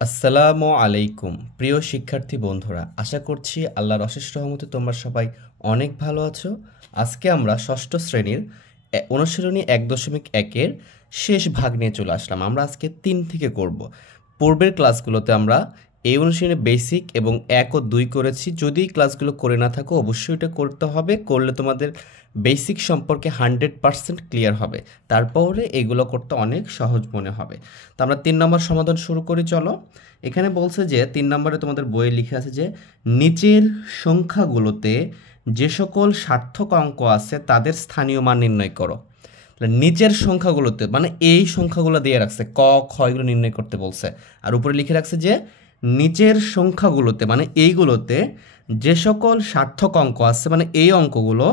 আসসালামু আলাইকুম প্রিয় শিক্ষার্থী বন্ধুরা, আশা করছি আল্লাহর অশেষ রহমতে তোমরা সবাই অনেক ভালো আছো। আজকে আমরা ষষ্ঠ শ্রেণীর অনুশীলনী 1.1-এর শেষ ভাগ নিয়ে চলে আসলাম। আমরা আজকে 3 থেকে করব। পূর্বের ক্লাসগুলোতে আমরা এই অনুশীলনের বেসিক এবং 1 ও 2 করেছি। যদি এই ক্লাসগুলো করে না থাকো অবশ্যই এটা করতে হবে, করলে তোমাদের বেসিক সম্পর্কে 100% ক্লিয়ার হবে। তারপরে এগুলো করতে অনেক সহজ মনে হবে। তো আমরা 3 নম্বর সমাধান শুরু করি, চলো। এখানে বলছে যে 3 নম্বরে তোমাদের বইয়ে লিখে আছে যে নিচের সংখ্যাগুলোতে যে সকল সার্থক অঙ্ক আছে তাদের স্থানীয় মান নির্ণয় করো। নিচের সংখ্যাগুলোতে মানে এই সংখ্যাগুলো দিয়ে রাখছে, ক খ এগুলো নির্ণয় করতে বলছে। আর উপরে লিখে রাখছে যে নিচের সংখ্যাগুলোতে মানে এইগুলোতে যে সকল সার্থক অঙ্ক আছে মানে এই অঙ্কগুলো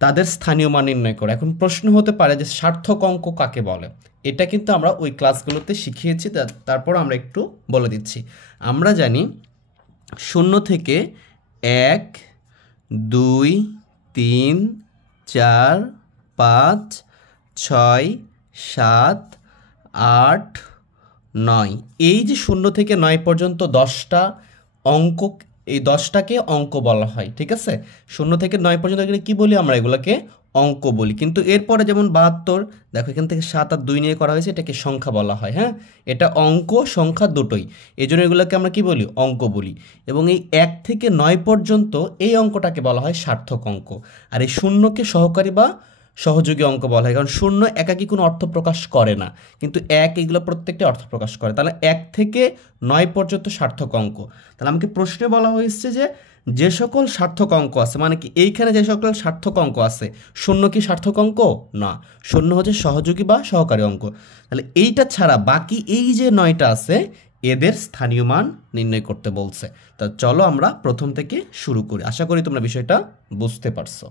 তাদের স্থানীয় মান নির্ণয় করো। এখন প্রশ্ন হতে পারে যে সার্থক অঙ্ক কাকে বলে। এটা কিন্তু আমরা ওই ক্লাসগুলোতে শিখিয়েছি, তারপর আমরা একটু বলে দিচ্ছি। আমরা জানি 0 থেকে 1, 2, 3, 4, 5, 6, 7, 8, 9, এই যে 0 থেকে 9 পর্যন্ত 10টা অঙ্ক, এই 10টাকে অঙ্ক বলা হয়, ঠিক আছে। 0 থেকে 9 পর্যন্ত এগুলো কি বলি আমরা, এগুলোকে অঙ্ক বলি। কিন্তু এরপরে যেমন 72, দেখো এখান থেকে 7 আর 2 নিয়ে করা হয়েছে, এটাকে সংখ্যা বলা হয়। হ্যাঁ, এটা অঙ্ক সংখ্যা দুটোই, এই জন্য এগুলোকে আমরা কি বলি, অঙ্ক বলি। এবং এই 1 থেকে 9 পর্যন্ত এই অঙ্কটাকে বলা হয় সার্থক অঙ্ক। আর এই শূন্যকে সহকারী বা সহযোগী অঙ্ক বলা হয়, কারণ 0 একাকী কোনো অর্থ প্রকাশ করে না, কিন্তু 1 এগুলো প্রত্যেকটা অর্থ প্রকাশ করে। তাহলে 1 থেকে 9 পর্যন্ত সার্থক অঙ্ক। তাহলে আমাকে প্রশ্নে বলা হয়েছে যে যে সকল সার্থক অঙ্ক আছে, মানে কি এইখানে যে সকল সার্থক অঙ্ক আছে, 0 কি সার্থক অঙ্ক না, 0 হচ্ছে সহযোগী বা সহকারী অঙ্ক। তাহলে এইটা ছাড়া বাকি এই যে 9টা আছে এদের স্থানীয় মান নির্ণয় করতে বলছে। তা চলো আমরা প্রথম থেকে শুরু করি, আশা করি তোমরা বিষয়টা বুঝতে পারছো।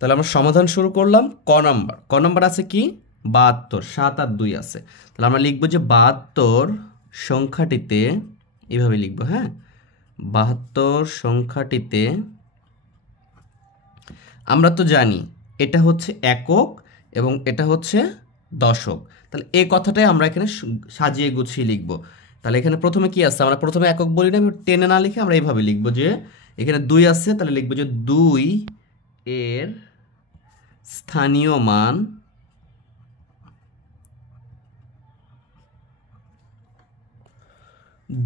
তাহলে আমরা সমাধান শুরু করলাম। ক নাম্বার আছে কি 72, 7 আর 2 আছে। তাহলে আমরা লিখবো যে 72 সংখ্যাটিতে, এইভাবে লিখবো। হ্যাঁ, 72 সংখ্যাটিতে আমরা তো জানি এটা হচ্ছে একক এবং এটা হচ্ছে দশক। তাহলে এই কথাটাই আমরা এখানে সাজিয়ে গুছিয়ে লিখবো। তাহলে এখানে প্রথমে কি আছে, আমরা প্রথমে একক বলি না, টেনে না লিখে আমরা এইভাবে লিখবো যে এখানে 2 আছে, তাহলে লিখবো যে 2 এর স্থানীয় মান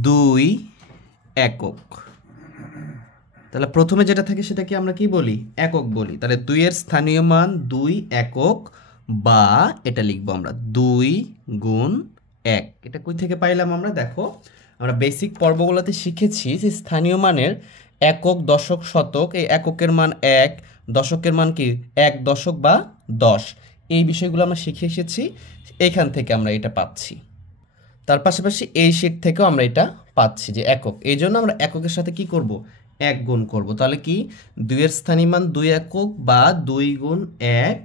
2 একক। তাহলে প্রথমে যেটা থাকে সেটাকে আমরা কি বলি, একক বলি। তাহলে 2 এর স্থানীয় মান 2 একক, বা এটা লিখবো আমরা 2 গুণ 1। এটা কই থেকে পাইলাম আমরা, দেখো আমরা বেসিক পর্বগুলোতে শিখেছি যে স্থানীয় মানের একক, দশক, শতক। এই এককের মান 1, দশকের মান কি 1 দশক বা 10, এই বিষয়গুলো আমরা শিখে এসেছি। এখান থেকে আমরা এটা পাচ্ছি। তার পাশাপাশি এই শীট থেকেও আমরা এটা পাচ্ছি যে একক, এই জন্য আমরা এককের সাথে কি করব, 1 গুণ করব। তাহলে কি 2 এর স্থানীয় মান 2 একক বা 2 গুণ 1,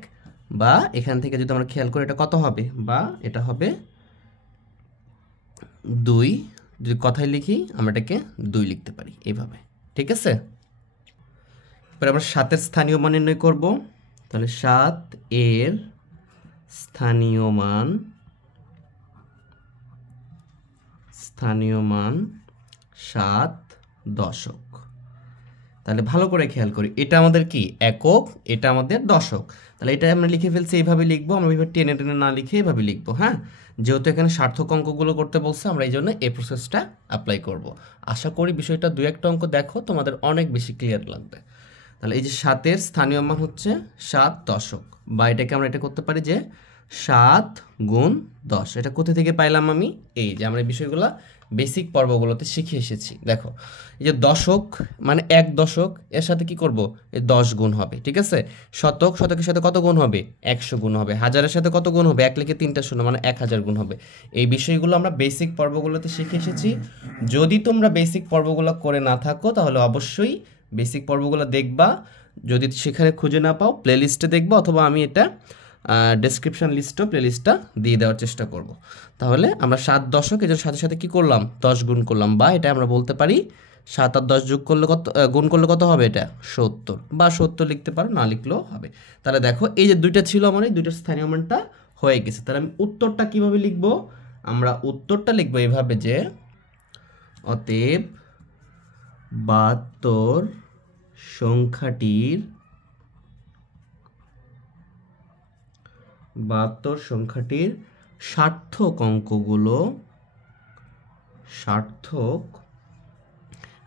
বা এখান থেকে যদি আমরা খেয়াল করি এটা কত হবে, বা এটা হবে 2। যদি কথায় লিখি আমরা এটাকে 2 লিখতে পারি এইভাবে, ঠিক আছে। এবার আমরা 7 এর স্থানীয় মান নির্ণয় করব। তাহলে 7 এর স্থানীয় মান 7 দশক। তাহলে ভালো করে খেয়াল করি, এটা আমাদের কি একক, এটা আমাদের দশক। তাহলে এটা আমরা লিখে ফেলছি, এইভাবে লিখবো আমরা, এইভাবে টেনে টেনে না লিখে এইভাবে লিখবো। হ্যাঁ, যেহেতু এখানে সার্থক অঙ্কগুলো করতে বলছে আমরা এই জন্য এই প্রসেসটা অ্যাপ্লাই করব। আশা করি বিষয়টা 2-1টা অঙ্ক দেখো তোমাদের অনেক বেশি ক্লিয়ার লাগবে। তাহলে এই যে 7 এর স্থানীয় মান হচ্ছে 7 দশক, বা এটাকে আমরা এটা করতে পারি যে 7 গুণ 10। এটা কোথা থেকে পাইলাম আমি, এই যে আমরা এই বিষয়গুলো বেসিক পর্বগুলোতে শিখে এসেছি। দেখো এই যে দশক মানে 1 দশক, এর সাথে কি করব, এই 10 গুণ হবে, ঠিক আছে। শতক, শতকের সাথে কত গুণ হবে, 100 গুণ হবে। হাজারের সাথে কত গুণ হবে, 1 লিখে 3টা শূন্য মানে 1000 গুণ হবে। এই বিষয়গুলো আমরা বেসিক পর্বগুলোতে শিখে এসেছি। যদি তোমরা বেসিক পর্বগুলো করে না থাকো তাহলে অবশ্যই বেসিক পর্বগুলো দেখবা। যদি সেখানে খুঁজে না পাও প্লেলিস্টে দেখবা, অথবা আমি এটা ডেসক্রিপশন লিস্টও প্লেলিস্টটা দিয়ে দেওয়ার চেষ্টা করব। তাহলে আমরা 7 দশক, এর সাথে সাথে কি করলাম, 10 গুণ করলাম, বা এটা আমরা বলতে পারি 7 আর 10 যোগ করলে কত, গুণ করলে কত হবে, এটা 70, বা 70 লিখতে পারো, না লিখলেও হবে। তাহলে দেখো এই যে 2টা ছিল আমার, এই 2টার স্থানীয় মানটা হয়ে গেছে। তাহলে আমি উত্তরটা কিভাবে লিখবো, আমরা উত্তরটা লিখবো এইভাবে যে অতএব 72 সংখ্যাটির সার্থক অঙ্কগুলো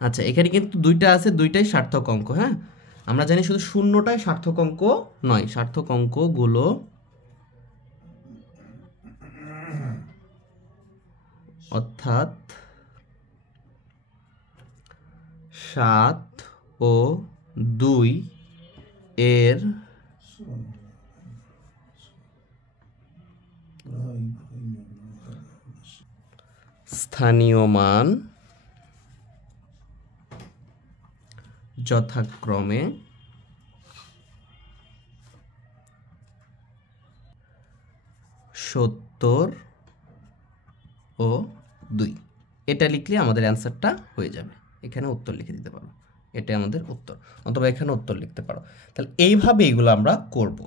আচ্ছা এখানে কিন্তু দুইটা আছে, দুইটাই সার্থক অঙ্ক। হ্যাঁ, আমরা জানি শুধু শূন্যটাই সার্থক অঙ্ক নয়, সার্থক অঙ্কগুলো অর্থাৎ 7 ও 2 এর স্থানীয় মান যথাক্রমে 70 ও 2। এটা লিখলে আমাদের অ্যান্সারটা হয়ে যাবে। এখানে উত্তর লিখে দিতে পারো, এটা আমাদের উত্তর, অথবা এখানে উত্তর লিখতে পারো। তাহলে এইভাবে এগুলো আমরা করব।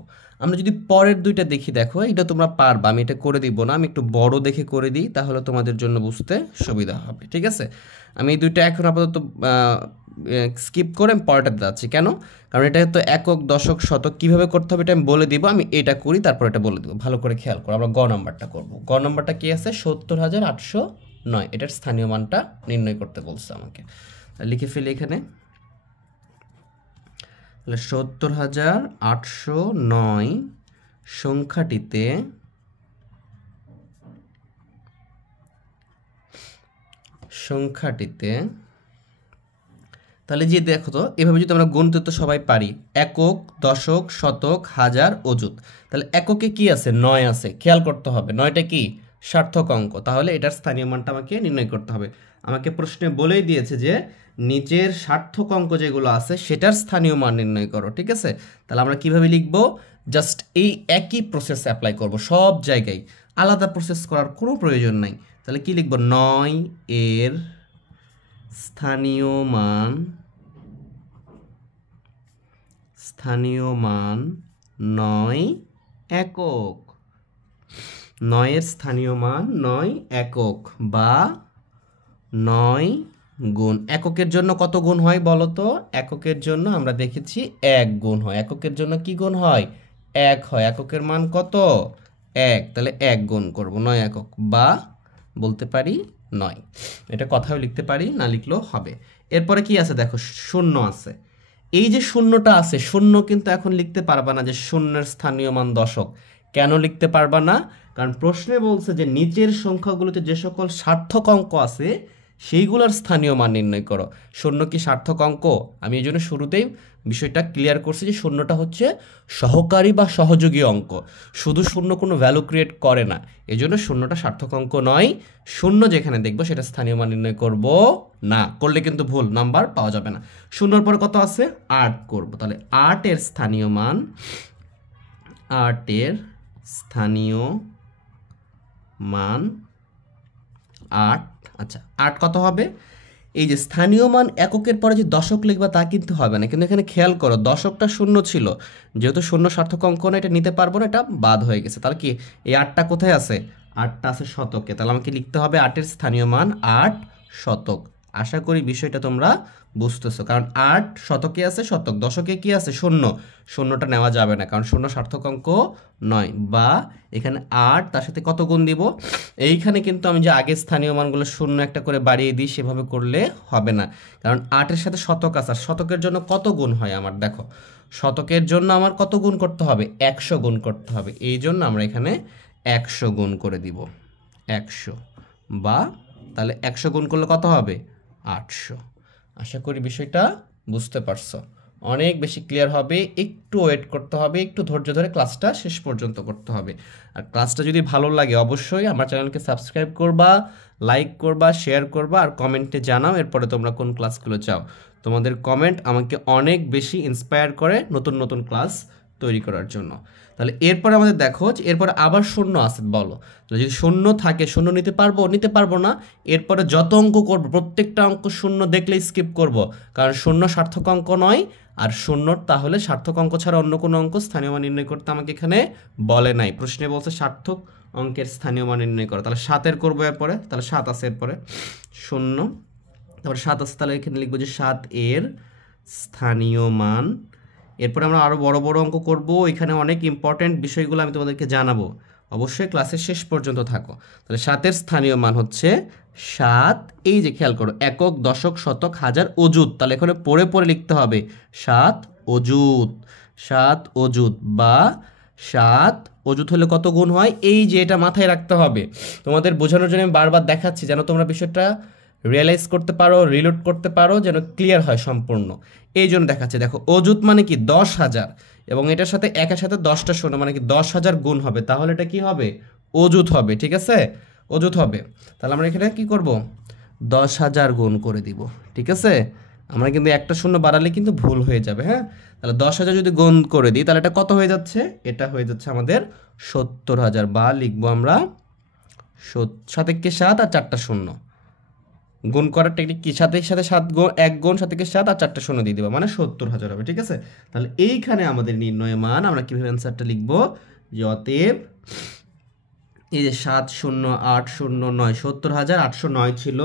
আমরা যদি পরের দুইটা দেখি, দেখো এটা তোমরা পারবা, আমি এটা করে দিব না, আমি একটু বড় দেখে করে দিই, তাহলে তোমাদের জন্য বুঝতে সুবিধা হবে। ঠিক আছে, আমি এই দুইটা এখন আপাতত স্কিপ করে আমি পরেরটা যাচ্ছি। কেন? কারণ এটা তো একক, দশক, শতক কীভাবে করতে হবে এটা আমি বলে দিব। আমি এটা করি, তারপর এটা বলে দেবো। ভালো করে খেয়াল করো। আমরা গ নাম্বারটা করবো। গ নাম্বারটা কি আছে? 70,809। এটার স্থানীয় মানটা নির্ণয় করতে বলছে আমাকে। লিখে ফেলি এখানে। 70,809 সংখ্যাটিতে তাহলে যে দেখো তো, এভাবে যদি আমরা গুনতে তো সবাই পারি, একক, দশক, শতক, হাজার, অযুত। তাহলে এককে কি আছে? 9 আছে। খেয়াল করতে হবে 9টা কি সার্থক অঙ্ক। তাহলে এটার স্থানীয় মানটা আমাকে নির্ণয় করতে হবে। আমাকে প্রশ্নে বলেই দিয়েছে যে নিচের সার্থক অঙ্ক যেগুলো আছে সেটার স্থানীয় মান নির্ণয় করো। ঠিক আছে, তাহলে আমরা কিভাবে লিখব? জাস্ট এই একই প্রসেস অ্যাপ্লাই করব সব জায়গায়, আলাদা প্রসেস করার কোনো প্রয়োজন নাই। তাহলে কি লিখব? 9 এর স্থানীয় মান 9 একক। 9 এর স্থানীয় মান 9 একক বা 9 গুণ। এককের জন্য কত গুণ হয় বলো তো? এককের জন্য আমরা দেখেছি 1 গুণ হয়। এককের জন্য কি গুণ হয়? 1 হয়। এককের মান কত? 1। তাহলে 1 গুণ করব, 9 একক বা বলতে পারি 9। এটা কথাও লিখতে পারি, না লিখলেও হবে। এরপরে কি আছে দেখো, শূন্য আছে। এই যে শূন্যটা আছে, শূন্য কিন্তু এখন লিখতে পারবা না যে শূন্যের স্থানীয় মান দশক। কেন লিখতে পারবা না? কারণ প্রশ্নে বলছে যে নিচের সংখ্যাগুলোতে যে সকল সার্থক অঙ্ক আছে সেইগুলোর স্থানীয় মান নির্ণয় করো। শূন্য কি সার্থক অঙ্ক? আমি এই জন্য শুরুতেই বিষয়টা ক্লিয়ার করছি যে শূন্যটা হচ্ছে সহকারী বা সহযোগী অঙ্ক, শুধু শূন্য কোনো ভ্যালু ক্রিয়েট করে না, এই জন্য শূন্যটা সার্থক অঙ্ক নয়। শূন্য যেখানে দেখবো সেটা স্থানীয় মান নির্ণয় করব না, করলে কিন্তু ভুল, নাম্বার পাওয়া যাবে না। শূন্যর পর কত আছে? 8 করব। তাহলে 8 এর স্থানীয় মান 8। আচ্ছা 8 কত হবে? এই যে স্থানীয় মান এককের পরে যে দশক লিখবা তা কিন্তু হবে না, কিন্তু এখানে খেয়াল করো দশকটা শূন্য ছিল, যেহেতু শূন্য সার্থক অঙ্ক না, এটা নিতে পারবো না, এটা বাদ হয়ে গেছে। তাহলে কি এই 8টা কোথায় আছে? 8টা আছে শতকে। তাহলে আমাকে লিখতে হবে 8 এর স্থানীয় মান 8 শতক। আশা করি বিষয়টা তোমরা বুঝতেছো, কারণ 8 শতকে আছে, শতক দশকে কি আছে? শূন্য। শূন্যটা নেওয়া যাবে না, কারণ শূন্য সার্থক অঙ্ক নয়। বা এখানে 8 তার সাথে কত গুণ দিব? এইখানে কিন্তু আমি যে আগে স্থানীয় মানগুলো শূন্য একটা করে বাড়িয়ে দিই, সেভাবে করলে হবে না, কারণ 8-এর সাথে শতক আছে। আর শতকের জন্য কত গুণ হয় আমার? দেখো শতকের জন্য আমার কত গুণ করতে হবে? 100 গুণ করতে হবে। এই জন্য আমরা এখানে 100 গুণ করে দিব, 100। বা তাহলে 100 গুণ করলে কত হবে? 800। আশা করি বিষয়টা বুঝতে পারছো। অনেক বেশি ক্লিয়ার হবে, একটু ওয়েট করতে হবে, একটু ধৈর্য ধরে ক্লাসটা শেষ পর্যন্ত করতে হবে। আর ক্লাসটা যদি ভালো লাগে অবশ্যই আমার চ্যানেলকে সাবস্ক্রাইব করবা, লাইক করবা, শেয়ার করবা, আর কমেন্টে জানাও এরপরে তোমরা কোন ক্লাসগুলো চাও। তোমাদের কমেন্ট আমাকে অনেক বেশি ইন্সপায়ার করে নতুন নতুন ক্লাস তৈরি করার জন্য। তাহলে এরপরে আমাদের দেখো, এরপরে আবার শূন্য আছে, বলো যদি শূন্য থাকে শূন্য নিতে পারবো না। এরপরে যত অঙ্ক করবো প্রত্যেকটা অঙ্ক শূন্য দেখলেই স্কিপ করব, কারণ শূন্য সার্থক অঙ্ক নয়। আর শূন্যর তাহলে সার্থক অঙ্ক ছাড়া অন্য কোনো অঙ্ক স্থানীয় মান নির্ণয় করতে আমাকে এখানে বলে নাই। প্রশ্নে বলছে সার্থক অঙ্কের স্থানীয় মান নির্ণয় করো। তাহলে 7-এর করবো এরপরে, তাহলে 7 আছে এরপরে 0, তারপরে 7 আছে, তাহলে এখানে লিখবো যে 7-এর স্থানীয় মান। এরপরে আমরা আরও বড় বড় অঙ্ক করব, এখানে অনেক ইম্পর্ট্যান্ট বিষয়গুলো আমি তোমাদেরকে জানাবো, অবশ্যই ক্লাসের শেষ পর্যন্ত থাকো। তাহলে 7-এর স্থানীয় মান হচ্ছে 7, এই যে খেয়াল করো, একক, দশক, শতক, হাজার, অযুত। তাহলে এখানে পড়ে পড়ে লিখতে হবে 7 অযুত। 7 অযুত বা 7 অযুত হলে কত গুণ হয়, এই যে এটা মাথায় রাখতে হবে। তোমাদের বোঝানোর জন্য আমি বারবার দেখাচ্ছি যেন তোমরা বিষয়টা রিয়েলাইজ করতে পারো, রিলোড করতে পারো, যেন ক্লিয়ার হয় সম্পূর্ণ, এই জন্য দেখাচ্ছে। দেখো অযুত মানে কি 10,000, এবং এটার সাথে একের সাথে 10টা শূন্য মানে কি 10,000 গুণ হবে, তাহলে এটা কি হবে, অযুত হবে। ঠিক আছে, অযুত হবে। তাহলে আমরা এখানে কি করব, 10,000 গুণ করে দিব। ঠিক আছে, আমরা কিন্তু একটা শূন্য বাড়ালে কিন্তু ভুল হয়ে যাবে। হ্যাঁ, তাহলে 10,000 যদি গুণ করে দিই তাহলে এটা কত হয়ে যাচ্ছে, এটা হয়ে যাচ্ছে আমাদের 70,000, বা লিখবো আমরা 7 × 7 আর 4টা শূন্য গুণ করার টেকনিক কি, 7-এর সাথে 7 গুণ, 1 গুণ 7 × 7 আর 4টা শূন্য দিয়ে দেবো, মানে 70,000 হবে। ঠিক আছে, তাহলে এইখানে আমাদের নির্ণয় মান আমরা কিভাবে অ্যান্সারটা লিখবো, যে অতএব এই যে 70809 70,809 ছিল,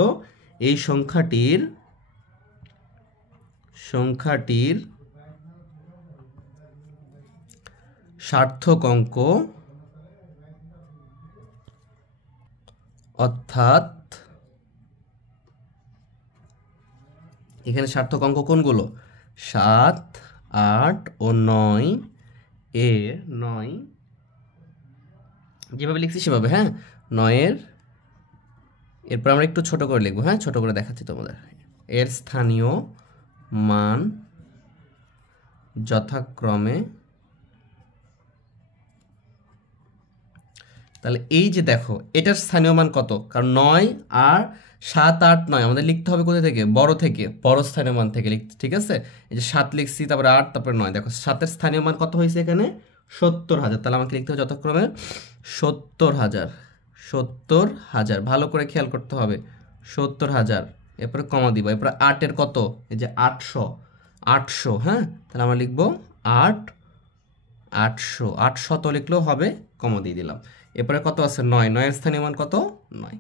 এই সংখ্যাটির সার্থক অঙ্ক, অর্থাৎ এখানে সার্থক অঙ্ক কোনগুলো, 7, 8 ও 9 এর 9 যেভাবে লিখছি সেভাবে। হ্যাঁ, 9-এর, এরপর আমরা একটু ছোট করে লিখবো। হ্যাঁ, ছোট করে দেখাচ্ছি তোমাদের। এর স্থানীয় মান যথাক্রমে, তাহলে এই যে দেখো এটার স্থানীয় মান কত, কারণ 9 আর 7, 8, 9 আমাদের লিখতে হবে কোথা থেকে, বড় থেকে, বড় স্থানীয় মান থেকে লিখতে। ঠিক আছে, এই যে 7 লিখছি, তারপরে 8, তারপরে 9, দেখো 7-এর স্থানীয় মান কত হয়েছে এখানে, 70,000। তাহলে আমাকে লিখতে হবে যথাক্রমে 70,000, 70,000, ভালো করে খেয়াল করতে হবে, 70,000, এরপরে কমা দিব, এরপরে 8-এর কত, এই যে 800, হ্যাঁ, তাহলে আমরা লিখবো 800 তো লিখলেও হবে, কমা দিয়ে দিলাম। এরপরে কত আছে, 9-এর স্থানীয় মান কত, 9।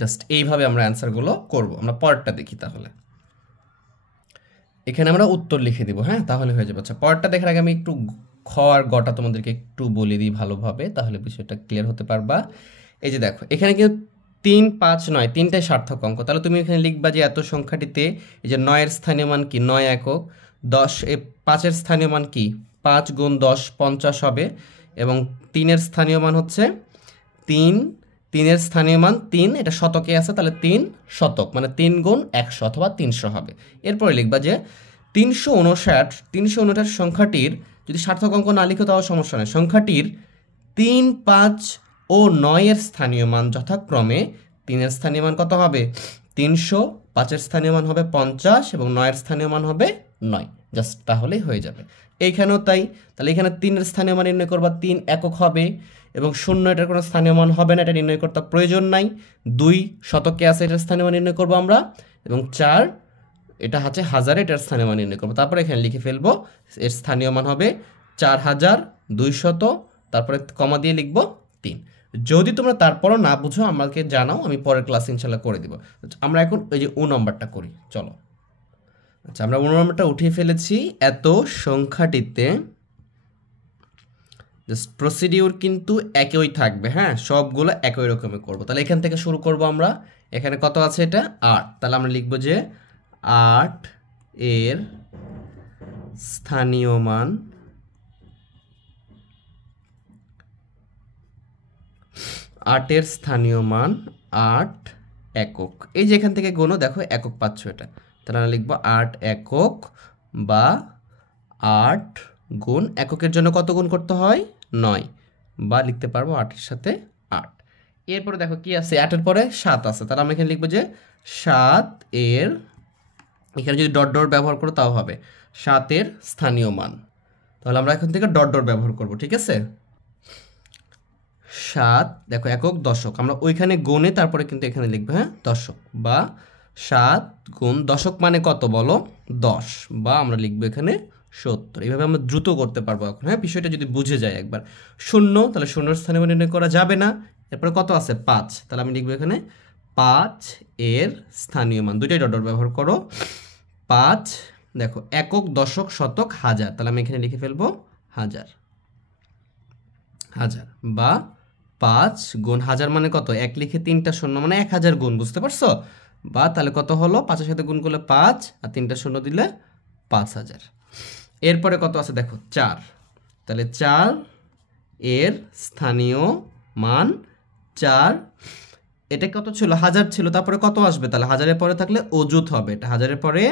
জাস্ট এইভাবে আমরা অ্যান্সারগুলো করব। আমরা পরেরটা দেখি, তাহলে এখানে আমরা উত্তর লিখে দিব। হ্যাঁ, তাহলে হয়ে যাবে। আচ্ছা, পরেরটা দেখার আগে আমি একটু খ আর গটা তোমাদেরকে একটু বলে দিই ভালোভাবে, তাহলে বিষয়টা ক্লিয়ার হতে পারবা। এই যে দেখো এখানে কিন্তু 3, 5, 9 তিনটাই সার্থক অঙ্ক। তাহলে তুমি এখানে লিখবা যে এত সংখ্যাটিতে এই যে 9-এর স্থানীয় মান কি, 9 একক, 5-এর স্থানীয় মান কি, 5 × 10 50 হবে, এবং 3-এর স্থানীয় মান হচ্ছে 3, 3-এর স্থানীয় মান 3, এটা শতকে আছে, তাহলে 3 শতক, মানে 3 × 100 অথবা 300 হবে। এরপরে লিখবা যে 359 সংখ্যাটির যদি সার্থক অঙ্ক না লিখো তাও সমস্যা নেই, সংখ্যাটির 3, 5 ও 9-এর স্থানীয় মান যথাক্রমে, 3-এর স্থানীয় মান কত হবে 300, 5-এর স্থানীয় মান হবে 50 এবং 9-এর স্থানীয় মান হবে 9। জাস্ট তাহলেই হয়ে যাবে। এইখানেও তাই, তাহলে এখানে 3-এর স্থানীয় মান নির্ণয় করবা, 3 একক হবে, এবং 0 এটার কোনো স্থানীয় মান হবে না, এটা নির্ণয় করতে প্রয়োজন নাই। 2 শতকে আছে, এটার স্থানীয় মান নির্ণয় করবো আমরা, এবং 4 এটা হচ্ছে হাজারে, এটার স্থানীয় মান নির্ণয় করবো। তারপরে এখানে লিখে ফেলবো, এর স্থানীয় মান হবে 4,200, তারপরে কমা দিয়ে লিখবো 3। যদি তোমরা তারপরও না বুঝো আমাকে জানাও, আমি পরের ক্লাস ইনশাল্লাহ করে দিব। আমরা এখন ওই যে নম্বরটা করি, চলো। আচ্ছা, আমরা নম্বরটা উঠিয়ে ফেলেছি। এত সংখ্যাটিতে জাস্ট প্রসিডিউর কিন্তু একই থাকবে। হ্যাঁ, সবগুলো একই রকমের করবো। তাহলে এখান থেকে শুরু করব আমরা। এখানে কত আছে, এটা 8, তাহলে আমরা লিখবো যে 8 এর স্থানীয় মান 8-এর স্থানীয় মান 8 একক। এই যে এখান থেকে গুণও দেখো একক পাচ্ছ এটা, তাহলে আমরা লিখবো 8 একক, বা 8 গুণ এককের জন্য কত গুণ করতে হয় 9, বা লিখতে পারবো 8-এর সাথে 8। এরপরে দেখো কি আছে, 8-এর পরে 7 আছে, তাহলে আমরা এখানে লিখবো যে 7 এর, এখানে যদি ডট ডট ব্যবহার করো তাও হবে 7-এর স্থানীয় মান। তাহলে আমরা এখান থেকে ডট ডট ব্যবহার করব। ঠিক আছে, 7 দেখো একক দশক, আমরা ওইখানে গুণে তারপরে কিন্তু এখানে লিখবো, হ্যাঁ, দশক, বা 7 গুণ দশক মানে কত বলো 10, বা আমরা লিখবো এখানে 70। এইভাবে আমরা দ্রুত করতে পারবো এখন, হ্যাঁ, বিষয়টা যদি বুঝে যায় একবার। শূন্য, তাহলে শূন্যর স্থানীয় মান নির্ণয় করা যাবে না। এরপরে কত আছে? 5, তাহলে আমি লিখবো এখানে 5 এর স্থানীয় মান, দুইটাই ডট ডট ব্যবহার করো। 5, দেখো একক, দশক, শতক, হাজার, তাহলে আমি এখানে লিখে ফেলবো হাজার, হাজার। বা 5 গুণ হাজার মানে কত? 1 লিখে 3টা শূন্য মানে 1000 গুণ, বুঝতে পারছো? বা তাহলে কত হলো? 5-এর সাথে গুণ করলে 5 আর 3টা শূন্য দিলে 5000। এরপরে কত আছে দেখো? 4, তাহলে 4 এর স্থানীয় মান 4। এটা কত ছিল? 1000 ছিল, তারপরে কত আসবে? তাহলে 1000-এর পরে থাকলে অযুত হবে, এটা 1000-এর পরে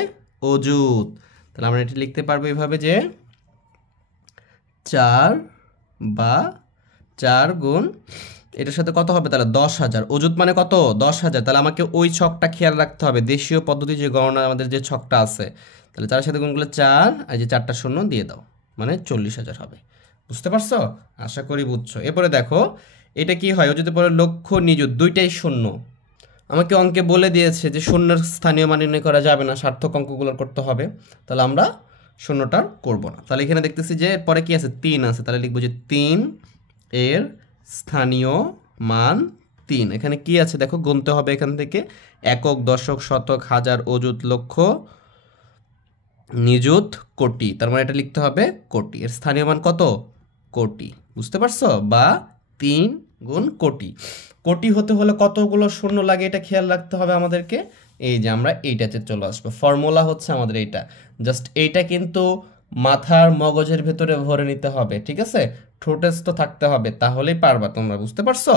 অযুত। তাহলে আমরা এটি লিখতে পারবো এভাবে যে 4 বা 4 গুণ এটার সাথে কত হবে? তাহলে 10,000। অযুত মানে কত? 10,000। তাহলে আমাকে ওই ছকটা খেয়াল রাখতে হবে, দেশীয় পদ্ধতি যে গণনা আমাদের যে ছকটা আছে। তাহলে 4-এর সাথে গুণ করলে 4 আর যে 4টা শূন্য দিয়ে দাও, মানে 40,000 হবে। বুঝতে পারছো? আশা করি বুঝছো। এরপরে দেখো এটা কি হয়? অযুতের পরে লক্ষ, নিযুত দুইটাই শূন্য। আমাকে অঙ্কে বলে দিয়েছে যে শূন্যের স্থানীয় মান নির্ণয় করা যাবে না, সার্থক অঙ্কগুলো করতে হবে। তাহলে আমরা শূন্যটার করব না। তাহলে এখানে দেখতেছি যে পরে কি আছে? 3 আছে, তাহলে লিখবো যে 3 এর স্থানীয় মান 3। এখানে কি আছে দেখো, গুনতে হবে এখান থেকে। একক, দশক, শতক, হাজার, অযুত, লক্ষ, নিযুত, কোটি। তার মানে এটা লিখতে হবে কোটি। এর স্থানীয় মান কত? কোটি। বুঝতে পারছো? বা 3 গুণ কোটি। কোটি হতে হলে কতগুলো শূন্য লাগে এটা খেয়াল রাখতে হবে আমাদেরকে। এই যে আমরা এইটাতে চলে আসবো, ফর্মুলা হচ্ছে আমাদের এইটা। জাস্ট এইটা কিন্তু মাথার মগজের ভেতরে ভরে নিতে হবে, ঠিক আছে? ঠোঁটস্থ থাকতে হবে, তাহলেই পারবা তোমরা। বুঝতে পারছো?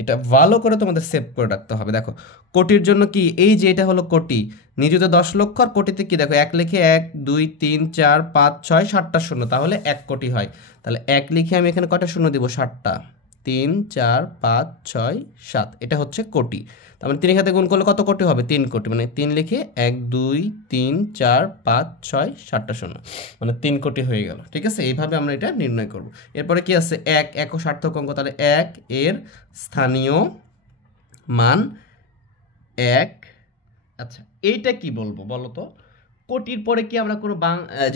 এটা ভালো করে তোমাদের সেভ করে রাখতে হবে। দেখো কোটির জন্য কি, এই যে এটা হলো কোটি, নিযুতে 10 লক্ষ, আর কোটিতে কি দেখো 1 লিখে 1 2 3 4 5 6 7টা শূন্য, তাহলে 1 কোটি হয়। তাহলে 1 লিখে আমি এখানে কয়টা শূন্য দিব? 7টা। 3 4 5 6 7, এটা হচ্ছে কোটি। তার মানে 3 এর সাথে গুণ করলে কত কোটি হবে? 3 কোটি। মানে 3 লিখে 1 2 3 4 5 6 7টা শূন্য, মানে 3 কোটি হয়ে গেল। ঠিক আছে? এইভাবে আমরা এটা নির্ণয় করব। এরপরে কি আছে? 1 ও সার্থক অঙ্ক, তাহলে 1 এর স্থানীয় মান 1। আচ্ছা, এইটা কি বলবো বলো তো? কোটির পরে কি আমরা কোনো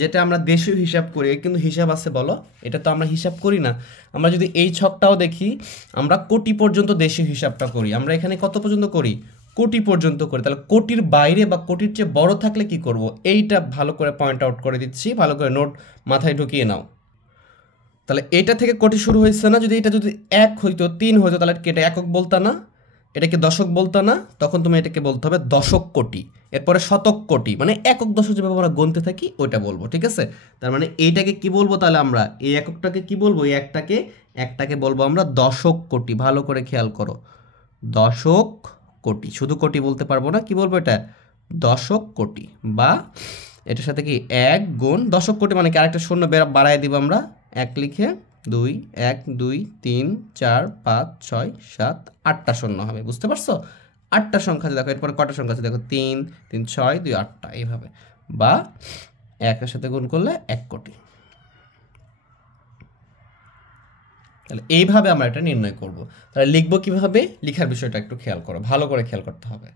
যেটা আমরা দেশীয় হিসাব করি, কিন্তু হিসাব আছে বলো? এটা তো আমরা হিসাব করি না। আমরা যদি এই ছকটাও দেখি, আমরা কোটি পর্যন্ত দেশীয় হিসাবটা করি। আমরা এখানে কত পর্যন্ত করি? কোটি পর্যন্ত করি। তাহলে কোটির বাইরে বা কোটির চেয়ে বড় থাকলে কি করব? এইটা ভালো করে পয়েন্ট আউট করে দিচ্ছি, ভালো করে নোট মাথায় ঢুকিয়ে নাও। তাহলে এটা থেকে কোটি শুরু হয়েছে না? যদি এটা যদি 1 হইতো, 3 হইতো, তাহলে এটা একক বলতা না, এটাকে দশক বলতো না, তখন তুমি এটাকে বলতে হবে দশক কোটি। এরপরে শতক কোটি, মানে একক দশক যেভাবে আমরা গুনতে থাকি ওইটা বলবো। ঠিক আছে? তার মানে এইটাকে কি বলবো তাহলে? আমরা এই এককটাকে কি বলবো? এই একটাকে বলবো আমরা দশক কোটি। ভালো করে খেয়াল করো, দশক কোটি। শুধু কোটি বলতে পারবো না, কি বলবো? এটা দশক কোটি। বা এটার সাথে কি 1 গুণ দশক কোটি, মানে কি আরেকটা শূন্য বাড়ায় দিব আমরা। 1 লিখে 2 1 2 3 4 5 6 7 8টা শূন্য হবে। বুঝতে পারছো? 8টা সংখ্যা আছে। দেখো এরপরে কটা সংখ্যা আছে দেখো, 3 3 6 2 8টা, এইভাবে। বা 1 এর সাথে গুণ করলে 1 কোটি। তাহলে এইভাবে আমরা এটা নির্ণয় করব। তাহলে লিখবো কিভাবে? লিখার বিষয়টা একটু খেয়াল করো, ভালো করে খেয়াল করতে হবে।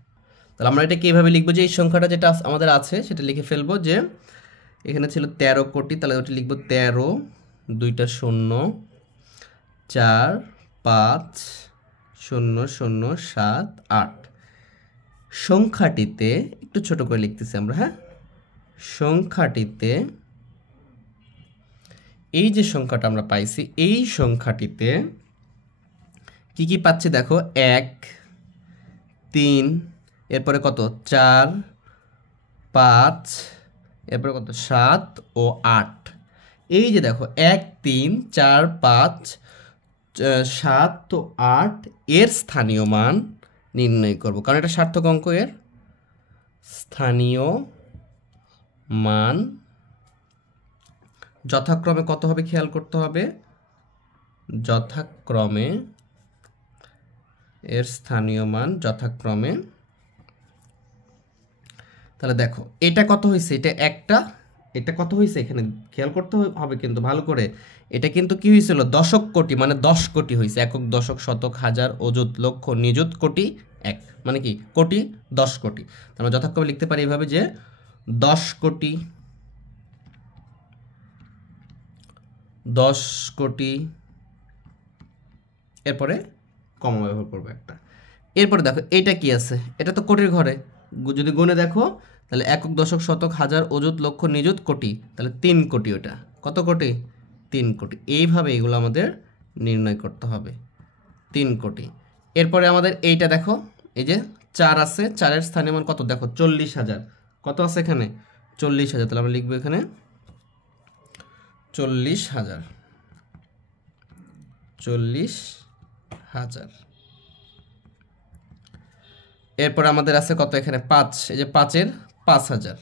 তাহলে আমরা এটা কিভাবে লিখবো? যে এই সংখ্যাটা যেটা আমাদের আছে সেটা লিখে ফেলবো। যে এখানে ছিল 13 কোটি, তাহলে ওটা লিখবো 13, 2টা শূন্য, 4 5 0 0 7 8। সংখ্যাটিতে একটু ছোট করে লিখতেছি আমরা, হ্যাঁ। সংখ্যাটিতে, এই যে সংখ্যাটা আমরা পাইছি, এই সংখ্যাটিতে কি কি পাচ্ছি দেখো? 1 3, এরপরে কত? 4 5, এরপরে কত? 7 ও 8। এই যে দেখো 1 3 4 5 7 ও 8 এর স্থানীয় মান নির্ণয় করব, কারণ এটা সার্থক অঙ্ক। এর স্থানীয় মান যথাক্রমে কত হবে খেয়াল করতে হবে। যথাক্রমে এর স্থানীয় মান যথাক্রমে, তাহলে দেখো এটা কত হয়েছে? এটা একটা, এটা কত হয়েছে এখানে খেয়াল করতে হবে কিন্তু ভালো করে। এটা কিন্তু কি হয়েছিল? দশক কোটি, মানে 10 কোটি হয়েছে। একক, দশক, শতক, হাজার, অযুত, লক্ষ, নিযুত, কোটি, 1, মানে কি কোটি 10 কোটি। আমরা যথাক্রমে লিখতে পারি এইভাবে যে 10 কোটি, 10 কোটি, এরপরে কমা ব্যবহার করবো একটা। এরপরে দেখো এটা কি আছে, এটা তো কোটির ঘরে, যদি গুণে দেখো তাহলে একক, দশক, শতক, হাজার, অযুত, লক্ষ, নিযুত, কোটি, তাহলে 3 কোটি। ওটা কত কোটি? 3 কোটি। এইভাবে এগুলো আমাদের নির্ণয় করতে হবে, 3 কোটি। এরপরে আমাদের এইটা দেখো, এই যে 4 আছে, 4-এর স্থানীয় মান কত দেখো, 40,000। কত আছে এখানে? 40,000। তাহলে আমরা লিখবো এখানে 40,000, 40,000। এরপর আমাদের আছে কত এখানে? 5। এই যে 5-এর 5,000।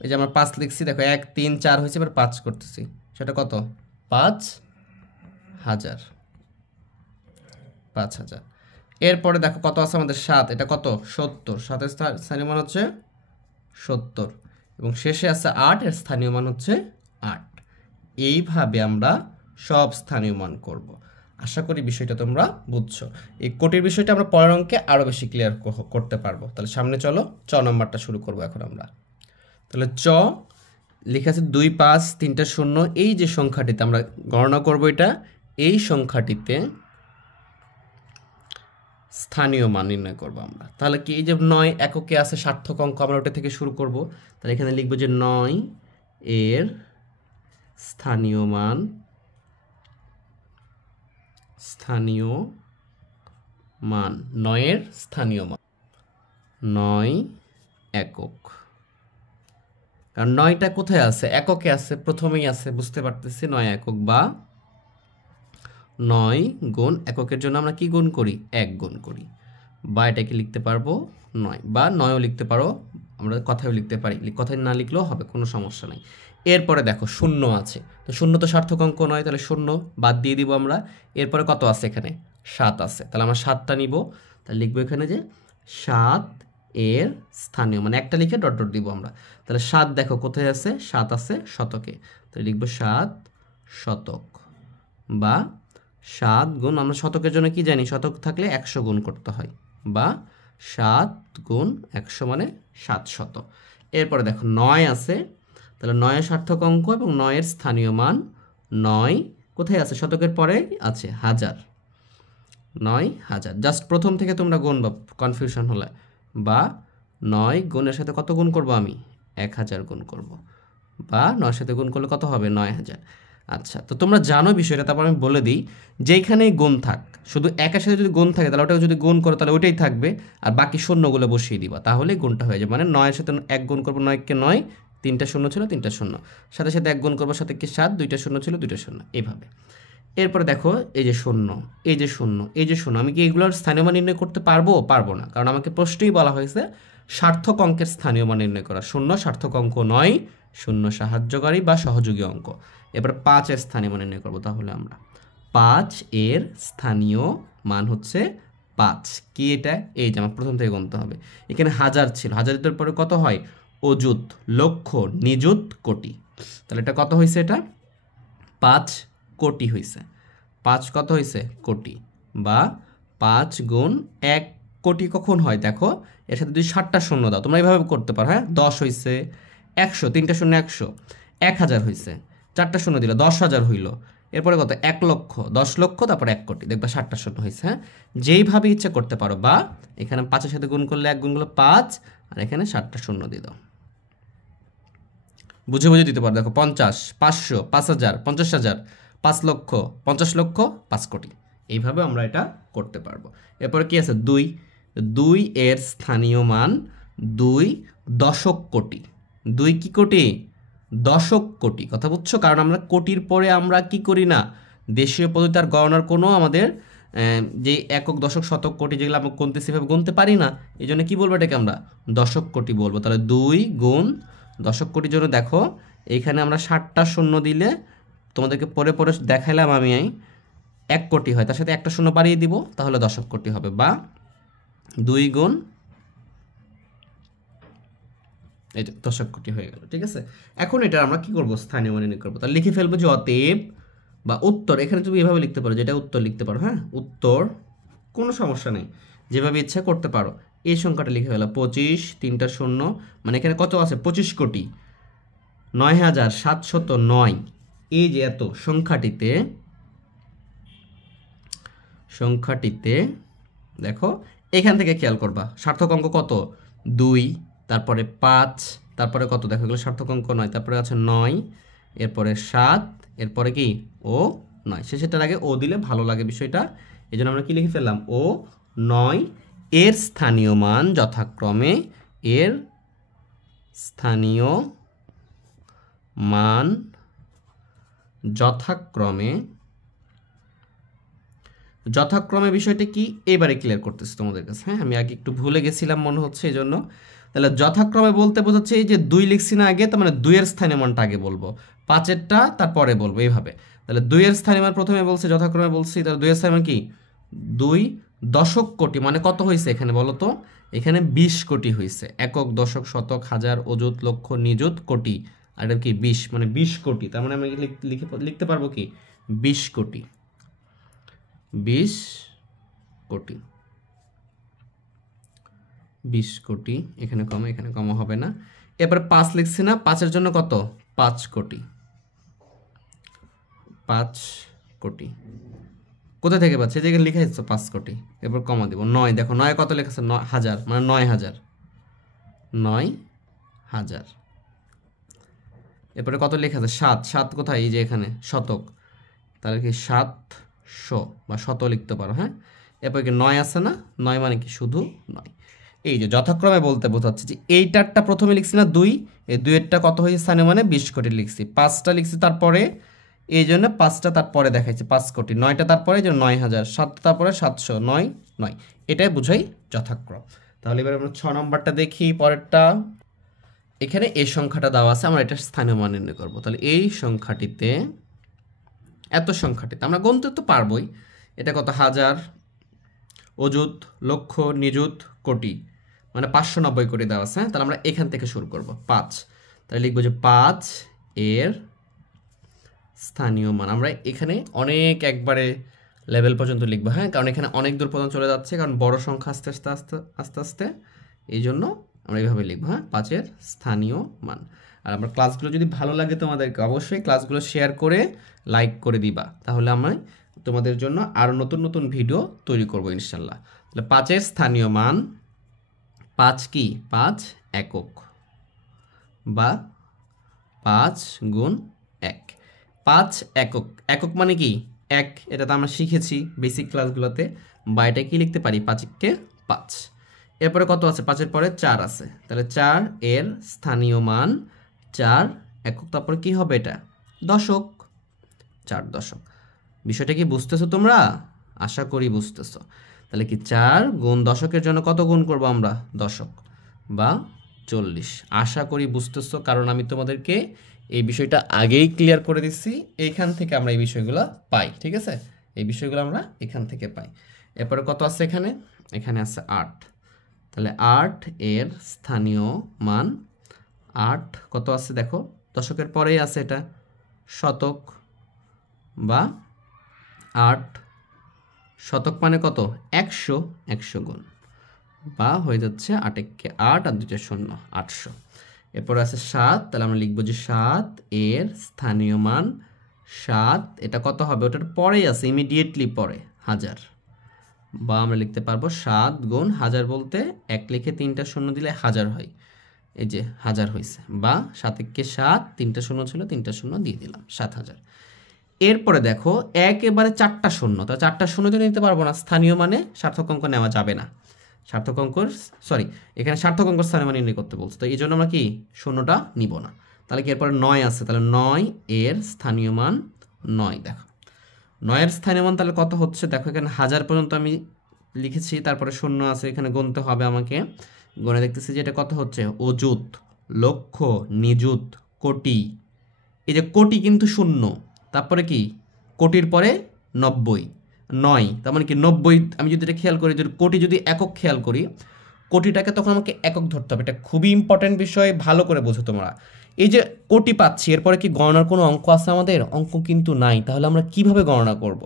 এই যে আমরা 5 লিখছি, দেখো 1 3 4 হয়েছে, এবার 5 করতেছি, সেটা কত? 5,000, 5,000। এরপরে দেখো কত আছে আমাদের? 7। এটা কত? 70। 7-এর স্থানীয় মান হচ্ছে 70, এবং শেষে আছে 8, এর স্থানীয় মান হচ্ছে 8। এইভাবে আমরা সব স্থানীয় মান করব। আশা করি বিষয়টা তোমরা বুঝছো। এই কোটির বিষয়টা আমরা পরের অঙ্কে আরও বেশি ক্লিয়ার করতে পারবো। তাহলে সামনে চলো, চ নাম্বারটা শুরু করবো এখন আমরা। তাহলে চ লেখা আছে 2 5 3টা 0। এই যে সংখ্যাটিতে আমরা গণনা করব, এটা এই সংখ্যাটিতে স্থানীয় মান নির্ণয় করব আমরা। তাহলে কি, এই যে 9 এককে আছে সার্থক অঙ্ক, আমরা ওটা থেকে শুরু করব। তাহলে এখানে লিখবো যে 9 এর স্থানীয় মান, স্থানীয় মান, 9 এর স্থানীয় মান 9 একক। কারণ 9টা কোথায় আছে? এককে আছে, প্রথমেই আছে, বুঝতে পারতেছি। 9 একক বা 9 গুণ এককের জন্য আমরা কি গুণ করি? 1 গুণ করি। বা এটাকে লিখতে পারবো 9, বা 9ও লিখতে পারো, আমরা কথায়ও লিখতে পারি, কথায় না লিখলেও হবে, কোনো সমস্যা নেই। এরপরে দেখো 0 আছে, তো 0 তো সার্থক অঙ্ক নয়, তাহলে 0 বাদ দিয়ে দিব আমরা। এরপরে কত আছে এখানে? 7 আছে, তাহলে আমরা 7টা নিব। তাহলে লিখবো এখানে যে 7 এর স্থানীয় মানে, একটা লিখে ডট ডট দিব আমরা। তাহলে 7 দেখো কোথায় আছে? 7 আছে শতকে, তাহলে লিখবো 7 শতক। বা 7 গুণ, আমরা শতকের জন্য কি জানি? শতক থাকলে 100 গুণ করতে হয়, বা 7 গুণ 100 মানে 700। এরপরে দেখো 9 আছে, তাহলে 9 সার্থক অঙ্ক এবং 9 এর স্থানীয় মান 9 কোথায় আছে? শতকের পরে আছে 1000, 9,000। জাস্ট প্রথম থেকে তোমরা গুনবা, কনফিউশন হলে। বা 9 গুণের সাথে কত গুণ করব আমি? 1000 গুণ করব। বা 9-এর সাথে গুণ করলে কত হবে? 9000। আচ্ছা, তো তোমরা জানো বিষয়টা, তারপর আমি বলে দিই। যেইখানেই গুণ থাক, শুধু একের সাথে যদি গুণ থাকে তাহলে ওটাও যদি গুণ করো তাহলে ওইটাই থাকবে, আর বাকি শূন্যগুলো বসিয়ে দিবা, তাহলেই গুণটা হয়ে যাবে। মানে 9-এর সাথে 1 গুণ করবো, 9কে 9, 3টা শূন্য ছিল, 3টা শূন্য, সাথে সাথে 1 গুণ করবো, সাথে কি 7, 2টা শূন্য ছিল, 2টা শূন্য, এইভাবে। এরপরে দেখো এই যে 0, এই যে 0, এই যে 0, আমি কি এগুলোর স্থানীয় মান নির্ণয় করতে পারবো? পারবো না, কারণ আমাকে প্রশ্নেই বলা হয়েছে সার্থক অঙ্কের স্থানীয় মান নির্ণয় করা। 0 সার্থক অঙ্ক নয়, 0 সাহায্যকারী বা সহযোগী অঙ্ক। এবার 5 এর স্থানীয় মান নির্ণয় করবো। তাহলে আমরা 5 এর স্থানীয় মান হচ্ছে 5। কি এটা? এই যে আমার প্রথম থেকে গুনতে হবে। এখানে 1000 ছিল, 1000-এর পরে কত হয়? অযুত, লক্ষ, নিযুত, কোটি। তাহলে এটা কত হয়েছে? এটা 5 কোটি হয়েছে। 5 কত হয়েছে? কোটি। বা 5 গুণ 1 কোটি কখন হয়? দেখো এর সাথে যদি 7টা শূন্য দাও, তোমরা এইভাবে করতে পারো। হ্যাঁ, 10 হয়েছে, 100, 3টা শূন্য 100, 1000 হয়েছে, 4টা শূন্য দিলে 10,000 হইল। এরপরে কত? 1 লক্ষ, 10 লক্ষ, তারপর 1 কোটি, দেখবা 7টা শূন্য হয়েছে। হ্যাঁ, যেইভাবে ইচ্ছে করতে পারো। বা এখানে 5-এর সাথে গুণ করলে 1 গুণ করলে 5, আর এখানে 7টা শূন্য দিয়ে দাও, বুঝে বুঝে দিতে পারো। দেখো 50, 500, 5000, 50,000, 5 লক্ষ, 50 লক্ষ, 5 কোটি। এইভাবে আমরা এটা করতে পারবো। এরপরে কি আছে? 2, 2 এর স্থানীয় মান 2 দশক কোটি। 2 কি কোটি? দশক কোটি। কথা বুঝছো? কারণ আমরা কোটির পরে আমরা কি করি না, দেশীয় পদ্ধতি আর গণনার কোনো আমাদের যে একক, দশক, শতক, কোটি যেগুলো আমরা গুনতে সেভাবে গুনতে পারি না, এই জন্য কী বলবো এটাকে? আমরা দশক কোটি বলবো। তাহলে 2 গুণ দশক কোটির জন্য দেখো এইখানে আমরা 7টা শূন্য দিলে, তোমাদেরকে পরে পরে দেখাইলাম আমি, 1 কোটি হয়, তার সাথে একটা শূন্য বাড়িয়ে দিব, তাহলে দশক কোটি হবে। বা 2 গুণ এই যে দশক কোটি হয়ে গেল। ঠিক আছে, এখন এটা আমরা কি করব? স্থানীয় মান নির্ণয় করবো। তাহলে লিখে ফেলবো যে অতএব, বা উত্তর, এখানে তুমি এভাবে লিখতে পারো, যেটা উত্তর লিখতে পারো। হ্যাঁ, উত্তর, কোনো সমস্যা নেই, যেভাবে ইচ্ছা করতে পারো। এই সংখ্যাটা লিখে ফেলো 25, 3টা শূন্য, মানে এখানে কত আছে? 25 কোটি 9,709। এই যে এত সংখ্যাটিতে দেখো এখান থেকে খেয়াল করবা সার্থক অঙ্ক কত 2, তারপরে 5, তারপরে কত দেখো এগুলো সার্থক অঙ্ক নয়, তারপরে আছে 9, এরপরে 7, এরপরে কি ও 9, শেষেরটার আগে ও দিলে ভালো লাগে বিষয়টা, এই জন্য আমরা কি লিখে ফেললাম ও 9 এর স্থানীয় মান যথাক্রমে যথাক্রমে বিষয়টা কি এবারে ক্লিয়ার করতেছি তোমাদের কাছে। হ্যাঁ, আমি আগে একটু ভুলে গেছিলাম মনে হচ্ছে, এই জন্য। তাহলে যথাক্রমে বলতে বোঝাচ্ছে এই যে 2 লিখছি না আগে, তার মানে 2 এর স্থানীয় মানটা আগে বলবো, 5এরটা তারপরে বলবো, এইভাবে। তাহলে 2 এর স্থানীয় মান প্রথমে বলছে, যথাক্রমে বলছি। তাহলে 2 এর স্থানীয় মান কি 2 দশক কোটি, মানে কত হয়েছে এখানে বলো তো? এখানে 20 কোটি হয়েছে। একক, দশক, শতক, হাজার, অযুত, লক্ষ, নিযুত, কোটি, আর এটা কি 20, মানে 20 কোটি। তার মানে আমি লিখতে পারবো কি 20 কোটি, 20 কোটি, 20 কোটি। এখানে কমা হবে না। এরপরে 5 লিখছি না, 5-এর জন্য কত 5 কোটি, 5 কোটি। কোথা থেকে পাচ্ছে? এই জায়গায় লিখে দিচ্ছ 5 কোটি, এরপর কমা দিব। 9 দেখো 9 কত লেখা আছে 1000, মানে 9000, 9000। এরপরে কত লেখা আছে 7 কোথায়? এই যে এখানে শতক, তাহলে কি 700 বা শত লিখতে পারো। হ্যাঁ, এরপর কি 9 আছে না, 9 মানে কি শুধু 9। এই যে যথাক্রমে বলতে বোঝাচ্ছে যে এইটারটা প্রথমে লিখছি না 2, এই 2-এরটা কত হয়েছে স্থানীয় মানে 20 কোটি লিখছি, 5টা লিখছি তারপরে, এই জন্য 5টা তারপরে দেখাইছে 5 কোটি, 9টা তারপরে এই জন্য 9000, 7টা তারপরে 700, 9, এটাই বুঝাই যথাক্রম। তাহলে এবার আমরা 6 নম্বরটা দেখি, পরেরটা। এখানে এই সংখ্যাটা দেওয়া আছে, আমরা এটা স্থানীয় মান নির্ণয় করবো। তাহলে এই সংখ্যাটিতে, এত সংখ্যাটিতে আমরা গণতে তো পারবোই, এটা কত হাজার, অযুত, লক্ষ, নিযুত, কোটি, মানে 590 কোটি দেওয়া আছে। তাহলে আমরা এখান থেকে শুরু করব 5। তাহলে লিখবো যে 5 এর স্থানীয় মান। আমরা এখানে অনেক একবারে লেভেল পর্যন্ত লিখবো। হ্যাঁ, কারণ এখানে অনেক দূর পর্যন্ত চলে যাচ্ছে, কারণ বড় সংখ্যা আস্তে আস্তে এই জন্য আমরা এইভাবে লিখবো। হ্যাঁ, 5-এর স্থানীয় মান। আর আমার ক্লাসগুলো যদি ভালো লাগে তোমাদেরকে, অবশ্যই ক্লাসগুলো শেয়ার করে লাইক করে দিবা, তাহলে আমি তোমাদের জন্য আরও নতুন নতুন ভিডিও তৈরি করবো ইনশাল্লাহ। তাহলে 5-এর স্থানীয় মান, 5 কি 5 একক বা 5 গুণ 1, 5 একক। একক মানে কি 1, এটা তো আমরা শিখেছি বেসিক ক্লাসগুলোতে। বা এটা কি লিখতে পারি 5-কে 5। এরপরে কত আছে? 5-এর পরে 4 আছে, তাহলে 4 এর স্থানীয় মান 4 একক, তারপরে কি হবে এটা দশক, 4 দশক। বিষয়টা কি বুঝতেছো তোমরা? আশা করি বুঝতেছো। তাহলে কি 4 গুণ দশকের জন্য কত গুণ করবো আমরা? দশক বা 40। আশা করি বুঝতেছো, কারণ আমি তোমাদেরকে এই বিষয়টা আগেই ক্লিয়ার করে দিচ্ছি। এইখান থেকে আমরা এই বিষয়গুলো পাই, ঠিক আছে? এই বিষয়গুলো আমরা এখান থেকে পাই। এরপরে কত আছে এখানে? এখানে আছে 8। তাহলে 8 এর স্থানীয় মান, 8 কত আছে দেখো, দশকের পরেই আছে এটা শতক বা 8 শতক, মানে কত 100, 100 গুণ বা হয়ে যাচ্ছে 8-কে 8 আর 2টা 0, 800। এরপরে আছে 7, তাহলে আমরা লিখবো যে 7 এর স্থানীয় মান 7, এটা কত হবে? ওটার পরেই আছে, ইমিডিয়েটলি পরে 1000, বা আমরা লিখতে পারবো 7 গুণ 1000, বলতে 1 লিখে 3টা 0 দিলে 1000 হয়, এই যে 1000 হয়েছে। বা 7-কে 7, 3টা 0 ছিল, 3টা 0 দিয়ে দিলাম, 7000। এরপরে দেখো একেবারে 4টা 0, তো 4টা 0 তো নিতে পারবো না, স্থানীয় মানে সার্থক অঙ্ক নেওয়া যাবে না। সার্থক অঙ্কর এখানে সার্থক অঙ্কর স্থানীয় মান নির্ণয় করতে বলছে, তো এই জন্য আমরা কি 0টা নিব না। তাহলে কি এরপরে 9 আছে, তাহলে 9 এর স্থানীয় মান 9। দেখো 9 এর স্থানীয় মান তাহলে কত হচ্ছে? দেখো এখানে 1000 পর্যন্ত আমি লিখেছি, তারপরে 0 আছে, এখানে গুনতে হবে আমাকে। গুনে দেখতেছি যে এটা কত হচ্ছে, অযুত, লক্ষ, নিযুত, কোটি। এই যে কোটি কিন্তু 0, তারপরে কি কোটির পরে 90, 9, তার মানে কি 90। আমি যদি এটা খেয়াল করি, যদি কোটি যদি একক খেয়াল করি, কোটিটাকে তখন আমাকে একক ধরতে হবে। এটা খুবই ইম্পর্টেন্ট বিষয়, ভালো করে বোঝো তোমরা। এই যে কোটি পাচ্ছি, এরপরে কি গণনার কোনো অঙ্ক আছে আমাদের? অঙ্ক কিন্তু নাই। তাহলে আমরা কিভাবে গণনা করব?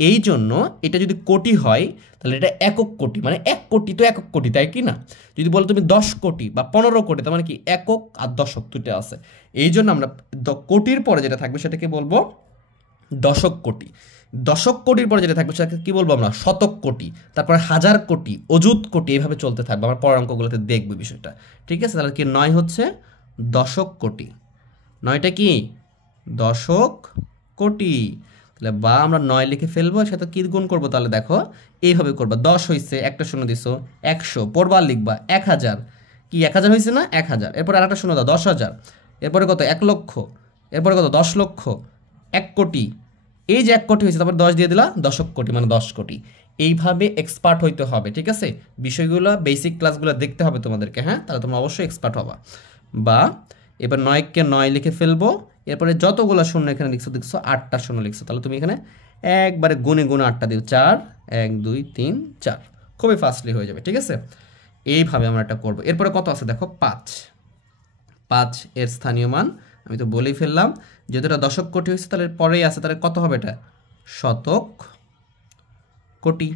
এই জন্য এটা যদি কোটি হয় তাহলে এটা একক কোটি, মানে 1 কোটি তো একক কোটি, তাই কি না? যদি বলো তুমি 10 কোটি বা 15 কোটি, তার মানে কি একক আর দশক দুটো আছে। এই জন্য আমরা কোটির পরে যেটা থাকবে সেটাকে বলবো দশক কোটি। দশক কোটির পরে যেটা থাকবে সেটাকে কি বলবো আমরা? শতক কোটি। তারপরে হাজার কোটি, অযুত কোটি, এইভাবে চলতে থাকবে। আমরা পরের অঙ্কগুলোতে দেখবে বিষয়টা, ঠিক আছে? তাহলে কি 9 হচ্ছে দশক কোটি। 9টা কি? দশক কোটি। তাহলে বা আমরা 9 লিখে ফেলবো, সাথে কি গুণ করবো? তাহলে দেখো এইভাবে করবা। 10 হয়েছে, একটা শূন্য দিছো, 100 পরবার লিখবা। 1000 কি 1000 হয়েছে না? 1000। এরপরে আর একটা শূন্য দাও, 10,000। এরপরে কত? 1 লক্ষ। এরপরে কত? 10 লক্ষ। 1 কোটি। এই যে 1 কোটি হয়েছে, তারপর 10 দিয়ে দিলা, দশক কোটি মানে 10 কোটি। এইভাবে এক্সপার্ট হইতে হবে, ঠিক আছে? বিষয়গুলো বেসিক ক্লাসগুলো দেখতে হবে তোমাদেরকে, হ্যাঁ? তাহলে তোমরা অবশ্যই এক্সপার্ট হবা। বা এবার 9কে 9 লিখে ফেলবো। এরপরে যতগুলো শূন্য এখানে লিখছো, দেখছো 8টা শূন্য লিখছো, তাহলে তুমি এখানে একবারে গুনে গুনে 8টা দিও। 4, 1, 2, 3, 4। খুবই ফাস্টলি হয়ে যাবে, ঠিক আছে? এইভাবে আমরা এটা করবো। এরপরে কত আছে দেখো? 5। 5 এর স্থানীয় মান আমি তো বলেই ফেললাম, যেহেতু এটা দশক কোটি হয়েছে তাহলে পরেই আছে, তাহলে কত হবে এটা? শতক কোটি।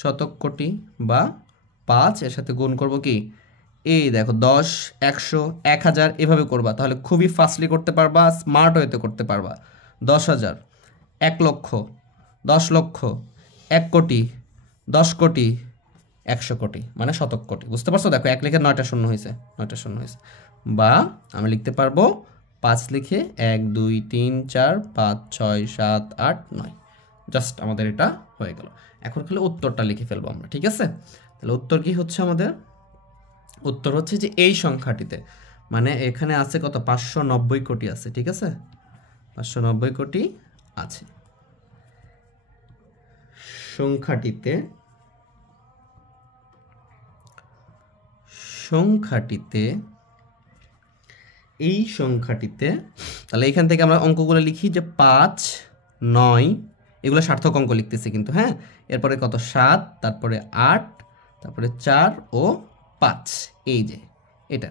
শতক কোটি বা 5 এর সাথে গুণ করব কি? এই দেখো 10, 100, 1000 এভাবে করবা, তাহলে খুবই ফাস্টলি করতে পারবা, স্মার্ট হইতে করতে পারবা। 10,000, 1 লক্ষ, 10 লক্ষ, 1 কোটি, 10 কোটি, 100 কোটি মানে শতক কোটি। বুঝতে পারছো? দেখো 1 লিখে 9টা শূন্য হয়েছে, 9টা শূন্য হয়েছে। বা আমি লিখতে পারবো 5 লিখে 1, 2, 3, 4, 5, 6, 7, 8, 9। জাস্ট আমাদের এটা হয়ে গেল। এখন খালি উত্তরটা লিখে ফেলবো আমরা, ঠিক আছে? তাহলে উত্তর কি হচ্ছে আমাদের? উত্তর হচ্ছে যে এই সংখ্যাটিতে, মানে এখানে আছে কত? 590 কোটি আছে, ঠিক আছে? 590 কোটি আছে সংখ্যাটিতে। এই সংখ্যাটিতে তাহলে এখান থেকে আমরা অঙ্কগুলো লিখি যে 5, 9 এগুলো সার্থক অঙ্ক লিখতেছি কিন্তু, হ্যাঁ? এরপরে কত? 7, তারপরে 8, তারপরে 4 ও 5। এই যে এটা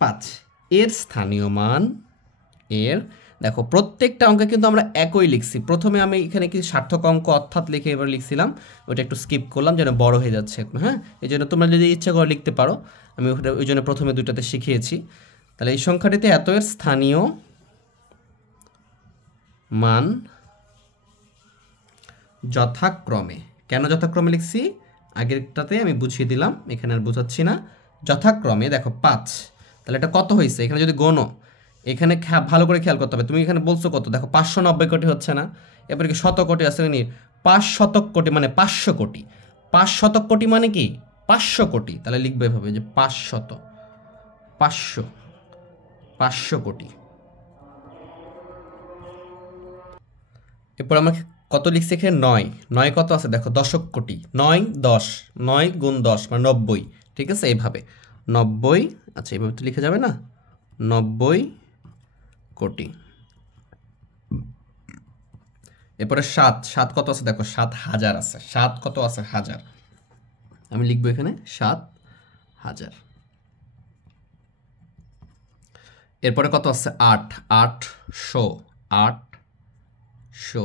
5 এর স্থানীয় মান। এর দেখো প্রত্যেকটা অঙ্কে কিন্তু আমরা একই লিখছি। প্রথমে আমি এখানে কি সার্থক অঙ্ক অর্থাৎ লিখে এবার লিখছিলাম, ওটা একটু স্কিপ করলাম যেন বড় হয়ে যাচ্ছে, হ্যাঁ? এই জন্য তোমরা যদি ইচ্ছা করে লিখতে পারো, আমি ওই জন্য প্রথমে দুইটাতে শিখিয়েছি। তাহলে এই সংখ্যাটিতে এত এর স্থানীয় মান যথাক্রমে। কেন যথাক্রমে লিখছি? আগেরটাতে আমি বুঝিয়ে দিলাম, এখানে আর বোঝাচ্ছি না। যথাক্রমে দেখো 5, তাহলে এটা কত হয়েছে? এখানে যদি গণো, এখানে ভালো করে খেয়াল করতে হবে। তুমি এখানে বলছো কত? দেখো 590 কোটি হচ্ছে না? এরপরে কি শত কোটি আছে নি? 5 শতক কোটি মানে 500 কোটি। 5 শতক কোটি মানে কি? 500 কোটি। তাহলে লিখবে এভাবে যে 500 কোটি। এরপর আমরা কত লিখছি এখানে? 9। 9 কত আছে দেখো? দশক কোটি। 9, 10, 9 গুণ 10 মানে 90, ঠিক আছে? এইভাবে 90, আচ্ছা এইভাবে তো লিখে যাবে না? 90 কোটি। এরপরে 7 কত আছে দেখো? 7,000 আছে। 7 কত আছে? 1000। আমি লিখবো এখানে 7,000। এরপরে কত আছে? 8, 800, 800।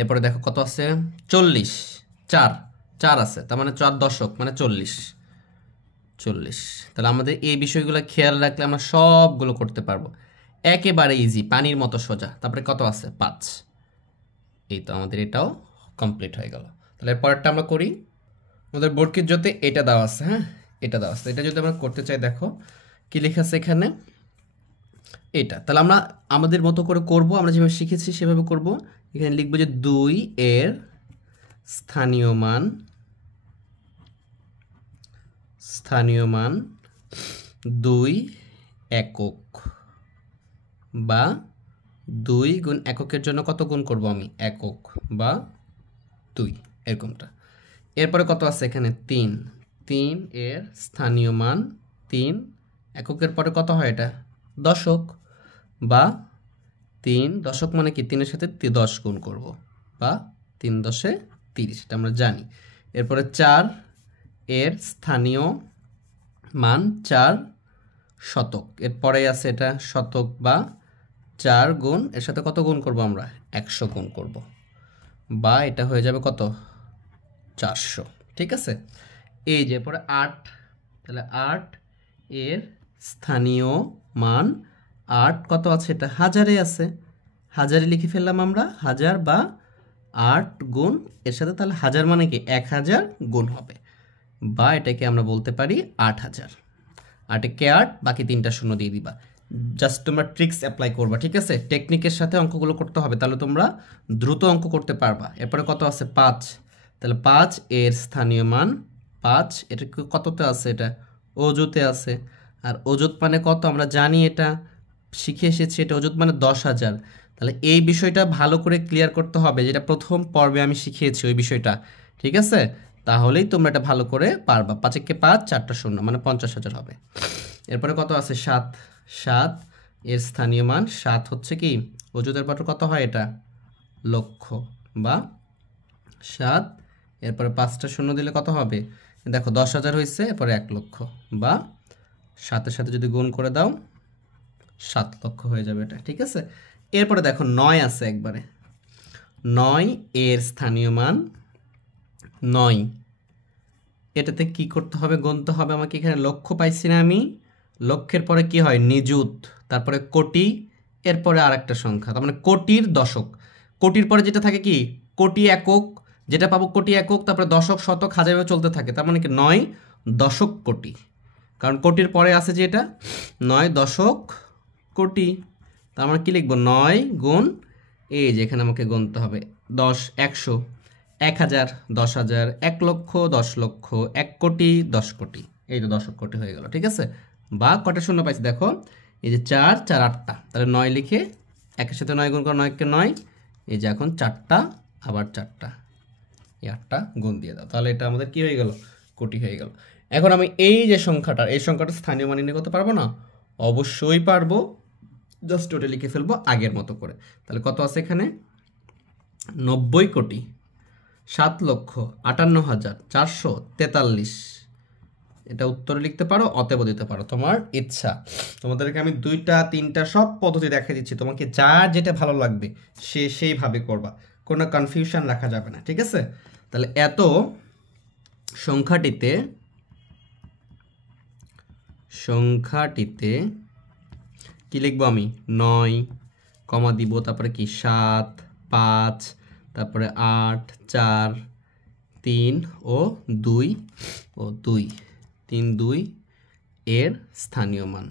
এরপরে দেখো কত আছে? 40, 4 আছে, তার মানে 4 দশক মানে 40। তাহলে আমাদের এই বিষয়গুলো খেয়াল রাখলে আমরা সবগুলো করতে পারবো, একেবারে ইজি, পানির মতো সোজা। তারপরে কত আছে? 5। এই তো আমাদের এটাও কমপ্লিট হয়ে গেল। তাহলে পরেরটা আমরা করি। আমাদের বোর্ডকে যতে এটা দেওয়া আছে, হ্যাঁ? এটা দেওয়া আছে। এটা যদি আমরা করতে চাই, দেখো কি লেখা আছে এখানে? এটা তাহলে আমরা আমাদের মতো করে করব, আমরা যেভাবে শিখেছি সেভাবে করব। এখানে লিখব যে 2 এর স্থানীয় মান 2 একক, বা 2 গুণ এককের জন্য কত গুণ করব আমি? একক বা 2, এরকমটা। এরপরে কত আছে এখানে? 3 এর স্থানীয় মান 3 এককের পরে কত হয়? এটা দশক, বা 3 দশক মানে কি? 3 এর সাথে 10 গুণ করব, বা 3 10 30, এটা আমরা জানি। এরপরে 4 এর স্থানীয় মান 4 শতক। এরপরে আছে এটা শতক বা 4 গুণ এর সাথে কত গুণ করব আমরা 100 গুণ করব, বা এটা হয়ে যাবে কত 400। ঠিক আছে, এই যে পরে 8, তাহলে 8 এর স্থানীয় মান 8 কত আছে, এটা হাজারে আছে, হাজারে লিখে ফেললাম আমরা 1000, বা 8 গুণ এর সাথে তাহলে 1000 মানে কি 1000 গুণ হবে, বা এটাকে আমরা বলতে পারি 8000। 8 কে 8, বাকি 3টা শূন্য দিয়ে দিবা। জাস্ট তোমরা ট্রিক্স অ্যাপ্লাই করবা, ঠিক আছে, টেকনিকের সাথে অঙ্কগুলো করতে হবে, তাহলে তোমরা দ্রুত অঙ্ক করতে পারবা। এরপরে কত আছে 5, তাহলে 5 এর স্থানীয় মান 5, এটা কততে আছে, এটা অযুতে আছে, আর অযুত মানে কত আমরা জানি, এটা শিখে এসেছি, এটা অযুত মানে 10,000। তাহলে এই বিষয়টা ভালো করে ক্লিয়ার করতে হবে, যেটা প্রথম পর্বে আমি শিখিয়েছি ওই বিষয়টা, ঠিক আছে, তাহলেই তোমরা এটা ভালো করে পারবা। 5 কে 5, 4টা শূন্য মানে 50,000 হবে। এরপরে কত আছে 7, 7 এর স্থানীয় মান 7 হচ্ছে কি অযুতের পর কত হয়, এটা লক্ষ, বা 7 এরপরে 5টা শূন্য দিলে কত হবে, দেখো 10,000 হয়েছে, এরপরে 1 লক্ষ, বা 7-এর সাথে যদি গুণ করে দাও 7 লক্ষ হয়ে যাবে এটা, ঠিক আছে। এরপরে দেখো 9 আছে একবারে, 9 এর স্থানীয় মান 9, এটাতে কি করতে হবে, গুনতে হবে আমাকে। এখানে লক্ষ পাইছি না আমি, লক্ষের পরে কি হয় নিযুত, তারপরে কোটি, এরপরে আর একটা সংখ্যা, তার মানে কোটির দশক। কোটির পরে যেটা থাকে কি কোটি একক, যেটা পাবো কোটি একক, তারপরে দশক, শতক, হাজার চলতে থাকে, তার মানে কি 9 দশক কোটি, কারণ কোটির পরে আছে যে এটা 9 দশক কোটি। তার মানে কি লিখবো 9 গুণ, এই যে এখানে আমাকে গুনতে হবে 10, 100, 1000, 10,000, 1 লক্ষ, 10 লক্ষ, 1 কোটি, 10 কোটি, এই তো দশক কোটি হয়ে গেল, ঠিক আছে। বা কটা শূন্য পাইছি দেখো, এই যে 4, 4 8টা, তাহলে 9 লিখে 1-এর সাথে 9 গুণ করো, 9 কে 9, এই যে এখন 4টা, আবার 4টা, এই 8টা গুণ দিয়ে দাও, তাহলে এটা আমাদের কি হয়ে গেল, কোটি হয়ে গেল। এখন আমি এই যে সংখ্যাটা, এই সংখ্যাটা স্থানীয় মান নির্ণয় করতে পারবো না, অবশ্যই পারবো, জাস্ট ওটা লিখে ফেলবো আগের মতো করে। তাহলে কত আছে এখানে 90 কোটি 7,58,443, এটা উত্তরে লিখতে পারো, অতএব দিতে পারো, তোমার ইচ্ছা। তোমাদেরকে আমি 2টা 3টা সব পদ্ধতি দেখাই দিচ্ছি, তোমাকে যার যেটা ভালো লাগবে সেইভাবে করবা, কোনো কনফিউশন রাখা যাবে না, ঠিক আছে। তাহলে এত সংখ্যাটিতে কি লিখবো আমি 9 কমা দিব, তারপরে কি 7, 5, তারপরে 8, 4, 3 ও 2 ও 2, 3, 2 এর স্থানীয় মান।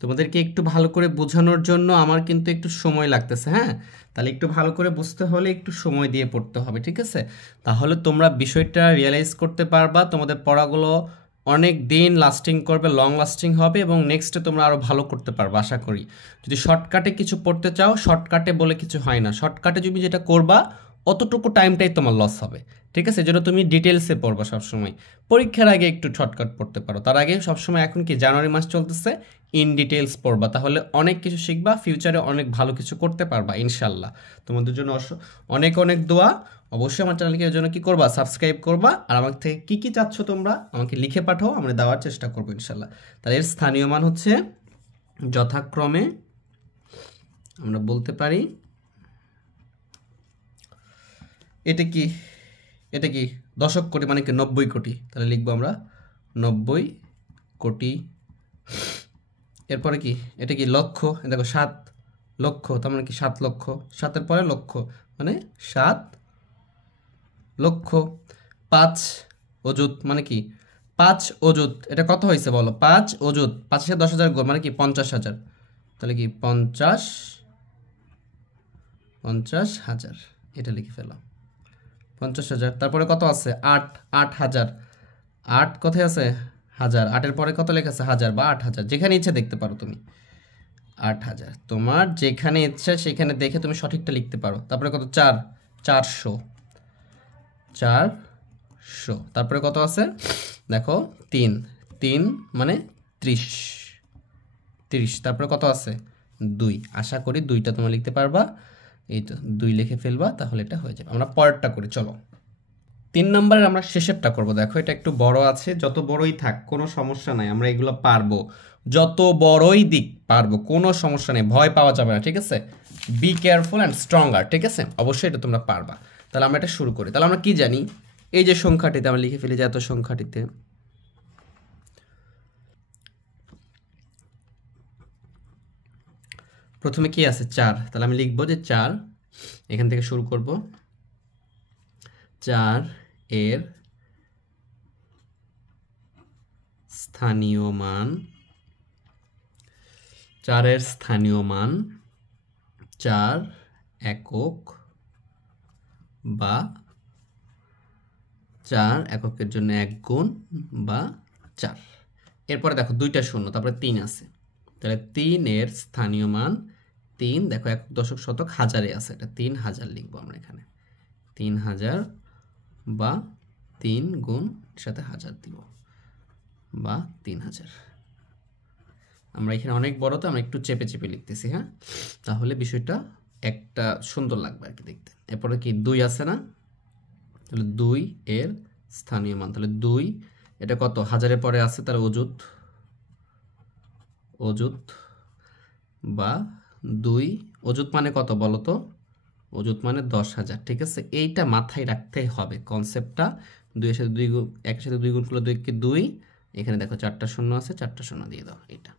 তোমাদেরকে একটু ভালো করে বোঝানোর জন্য আমার কিন্তু একটু সময় লাগতেছে, হ্যাঁ, তাহলে একটু ভালো করে বুঝতে হলে একটু সময় দিয়ে পড়তে হবে, ঠিক আছে, তাহলে তোমরা বিষয়টা রিয়েলাইজ করতে পারবা, তোমাদের পড়াগুলো অনেক দিন লাস্টিং করবে, লং লাস্টিং হবে, এবং নেক্সটে তোমরা আরও ভালো করতে পারবে আশা করি। যদি শর্টকাটে কিছু পড়তে চাও, শর্টকাটে বলে কিছু হয় না, শর্টকাটে তুমি যেটা করবা অতটুকু টাইমটাই তোমার লস হবে, ঠিক আছে, যেটা তুমি ডিটেলসে পড়বা সবসময়। পরীক্ষার আগে একটু শর্টকাট পড়তে পারো, তার আগে সবসময়, এখন কি জানুয়ারি মাস চলতেছে, ইন ডিটেলস পড়বা, তাহলে অনেক কিছু শিখবা, ফিউচারে অনেক ভালো কিছু করতে পারবা ইনশাল্লাহ। তোমাদের জন্য অনেক অনেক দোয়া। অবশ্যই আমার চ্যানেলকে এর জন্য কী করবা, সাবস্ক্রাইব করবা, আর আমার থেকে কী কী চাচ্ছ তোমরা আমাকে লিখে পাঠাও, আমরা দেওয়ার চেষ্টা করবো ইনশাল্লাহ। তাহলে এর স্থানীয় মান হচ্ছে যথাক্রমে আমরা বলতে পারি, এটা কি দশক কোটি মানে কি 90 কোটি, তাহলে লিখবো আমরা 90 কোটি। এরপরে কি এটা কি লক্ষ, দেখো 7 লক্ষ, তার মানে কি 7 লক্ষ, 7-এর পরে লক্ষ মানে 7 লক্ষ। 5 অযুত মানে কি 5 অযুত, এটা কত হয়েছে বলো, 5 অযুত, 5-এর সাথে 10,000 গুণ মানে কি 50,000, তাহলে কি 50,000, এটা লিখে ফেলাম 50,000। তারপরে কত আছে 8,000, 8 কোথায় আছে 1000, 8-এর পরে কত লেখা আছে 1000 বা 8,000, যেখানে ইচ্ছে দেখতে পারো তুমি 8,000, তোমার যেখানে ইচ্ছা সেখানে দেখে তুমি সঠিকটা লিখতে পারো। তারপরে কত 400, তারপরে কত আছে দেখো 3 মানে 30, তারপরে কত আছে 2, আশা করি 2টা তোমরা লিখতে পারবা, এই তো 2 লিখে ফেলবা, তাহলে এটা হয়ে যাবে। আমরা পরেরটা করি, চলো 3 নম্বরের আমরা শেষেরটা করব। দেখো এটা একটু বড় আছে, যত বড়ই থাক কোনো সমস্যা নাই, আমরা এগুলো পারবো, যত বড়ই দিক পারবো, কোনো সমস্যা নেই, ভয় পাওয়া যাবে না, ঠিক আছে? বি কেয়ারফুল অ্যান্ড স্ট্রঙ্গার, ঠিক আছে? অবশ্যই এটা তোমরা পারবা। তাহলে আমরা এটা শুরু করি। তাহলে আমরা কি জানি, এই যে সংখ্যাটিতে আমরা লিখে ফেলি যে এত সংখ্যাটিতে প্রথমে কি আছে 4, তাহলে আমি লিখবো যে 4, এখান থেকে শুরু করব। 4 এর স্থানীয় মান, 4 এর স্থানীয় মান 4 একক বা 4 এককের জন্য 1 গুণ বা 4। এরপরে দেখো 2টা শূন্য, তারপরে 3 আছে, তাহলে 3 এর স্থানীয় মান 3, দেখো একক দশক শতক হাজারে আছে, এটা 3000 লিখবো আমরা এখানে, 3000 বা 3 গুণ সাথে 1000 দিব বা 3000। আমরা এখানে অনেক বড় তো আমরা একটু চেপে চেপে লিখতেছি, হ্যাঁ, তাহলে বিষয়টা একটা সুন্দর লাগবে আর কি দেখতে। এরপরে কি 2 আছে না, তাহলে 2 এর স্থানীয় মান, তাহলে 2 এটা কত হাজারের পরে আছে, তাহলে অযুত বা 2 অযুত মানে কত বলো তো, অযুত মানে 10,000, ঠিক আছে? এইটা মাথায় রাখতেই হবে কনসেপ্টটা। 2 এর সাথে 2 গুণ, 1 এর সাথে 2 গুণ করলে 2 কে 2, এখানে দেখো 4টা শূন্য আছে, 4টা শূন্য দিয়ে দাও এটা।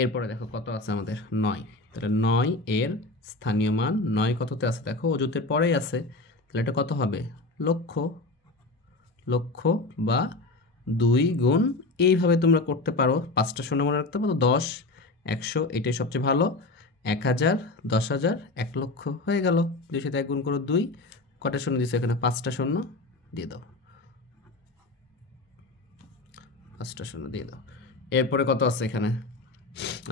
এরপরে দেখো কত আছে আমাদের 9, তাহলে 9 এর স্থানীয় মান 9 কততে আছে দেখো অযুতের পরেই আছে, তাহলে এটা কত হবে লক্ষ বা 2 গুণ, এইভাবে তোমরা করতে পারো, 5টা শূন্য মনে রাখতে পারো, 10, 100, এটাই সবচেয়ে ভালো, 1000, 10,000, 1 লক্ষ হয়ে গেল। 2 সাথে 1 গুণ করো 2, কটা শূন্য দিচ্ছে এখানে 5টা শূন্য দিয়ে দাও, 5টা শূন্য দিয়ে দাও। এরপরে কত আছে এখানে,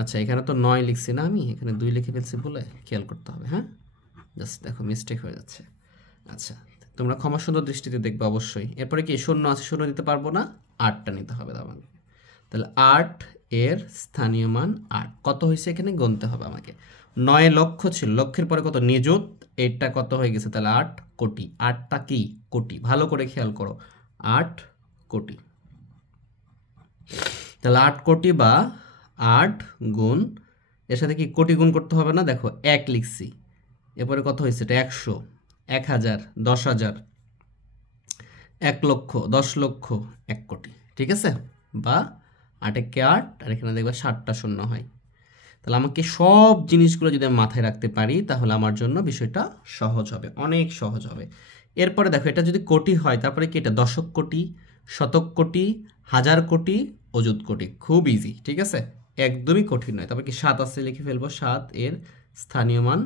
আচ্ছা এখানে তো 9 লিখছি না, আমি এখানে 2 লিখে ফেলছি বলে খেয়াল করতে হবে, হ্যাঁ, জাস্ট দেখো মিস্টেক হয়ে যাচ্ছে। আচ্ছা তোমরা ক্ষমা সুন্দর দৃষ্টিতে দেখবে অবশ্যই। এরপরে কি শূন্য আছে, শূন্য দিতে পারবো না, 8টা নিতে হবে আমাকে, তাহলে 8 এর স্থানীয় মান 8 কত হয়েছে এখানে গুনতে হবে আমাকে। 9 লক্ষ ছিল, লক্ষের পরে কত নিযুত, এটা কত হয়ে গেছে, তাহলে 8 কোটি। 8টা কি কোটি, ভালো করে খেয়াল করো, 8 কোটি। তাহলে 8 কোটি বা 8 গুণ, এর সাথে কি কোটি গুণ করতে হবে না, দেখো 1 লিখছি, এরপরে কত হয়েছে, এটা 100, 1000, 10,000, 1 লক্ষ, 10 লক্ষ, 1 কোটি, ঠিক আছে? বা 8 একে 8, আর এখানে দেখবে 7টা শূন্য হয়। তাহলে আমাকে সব জিনিসগুলো যদি আমি মাথায় রাখতে পারি তাহলে আমার জন্য বিষয়টা সহজ হবে, অনেক সহজ হবে। এরপরে দেখো এটা যদি কোটি হয়, তারপরে কি এটা দশক কোটি, শতক কোটি, হাজার কোটি, অযুত কোটি, খুব ইজি, ঠিক আছে? একদমই কঠিন নয়। তারপরে কি 7 আছে, লিখে ফেলবো, 7 এর স্থানীয় মান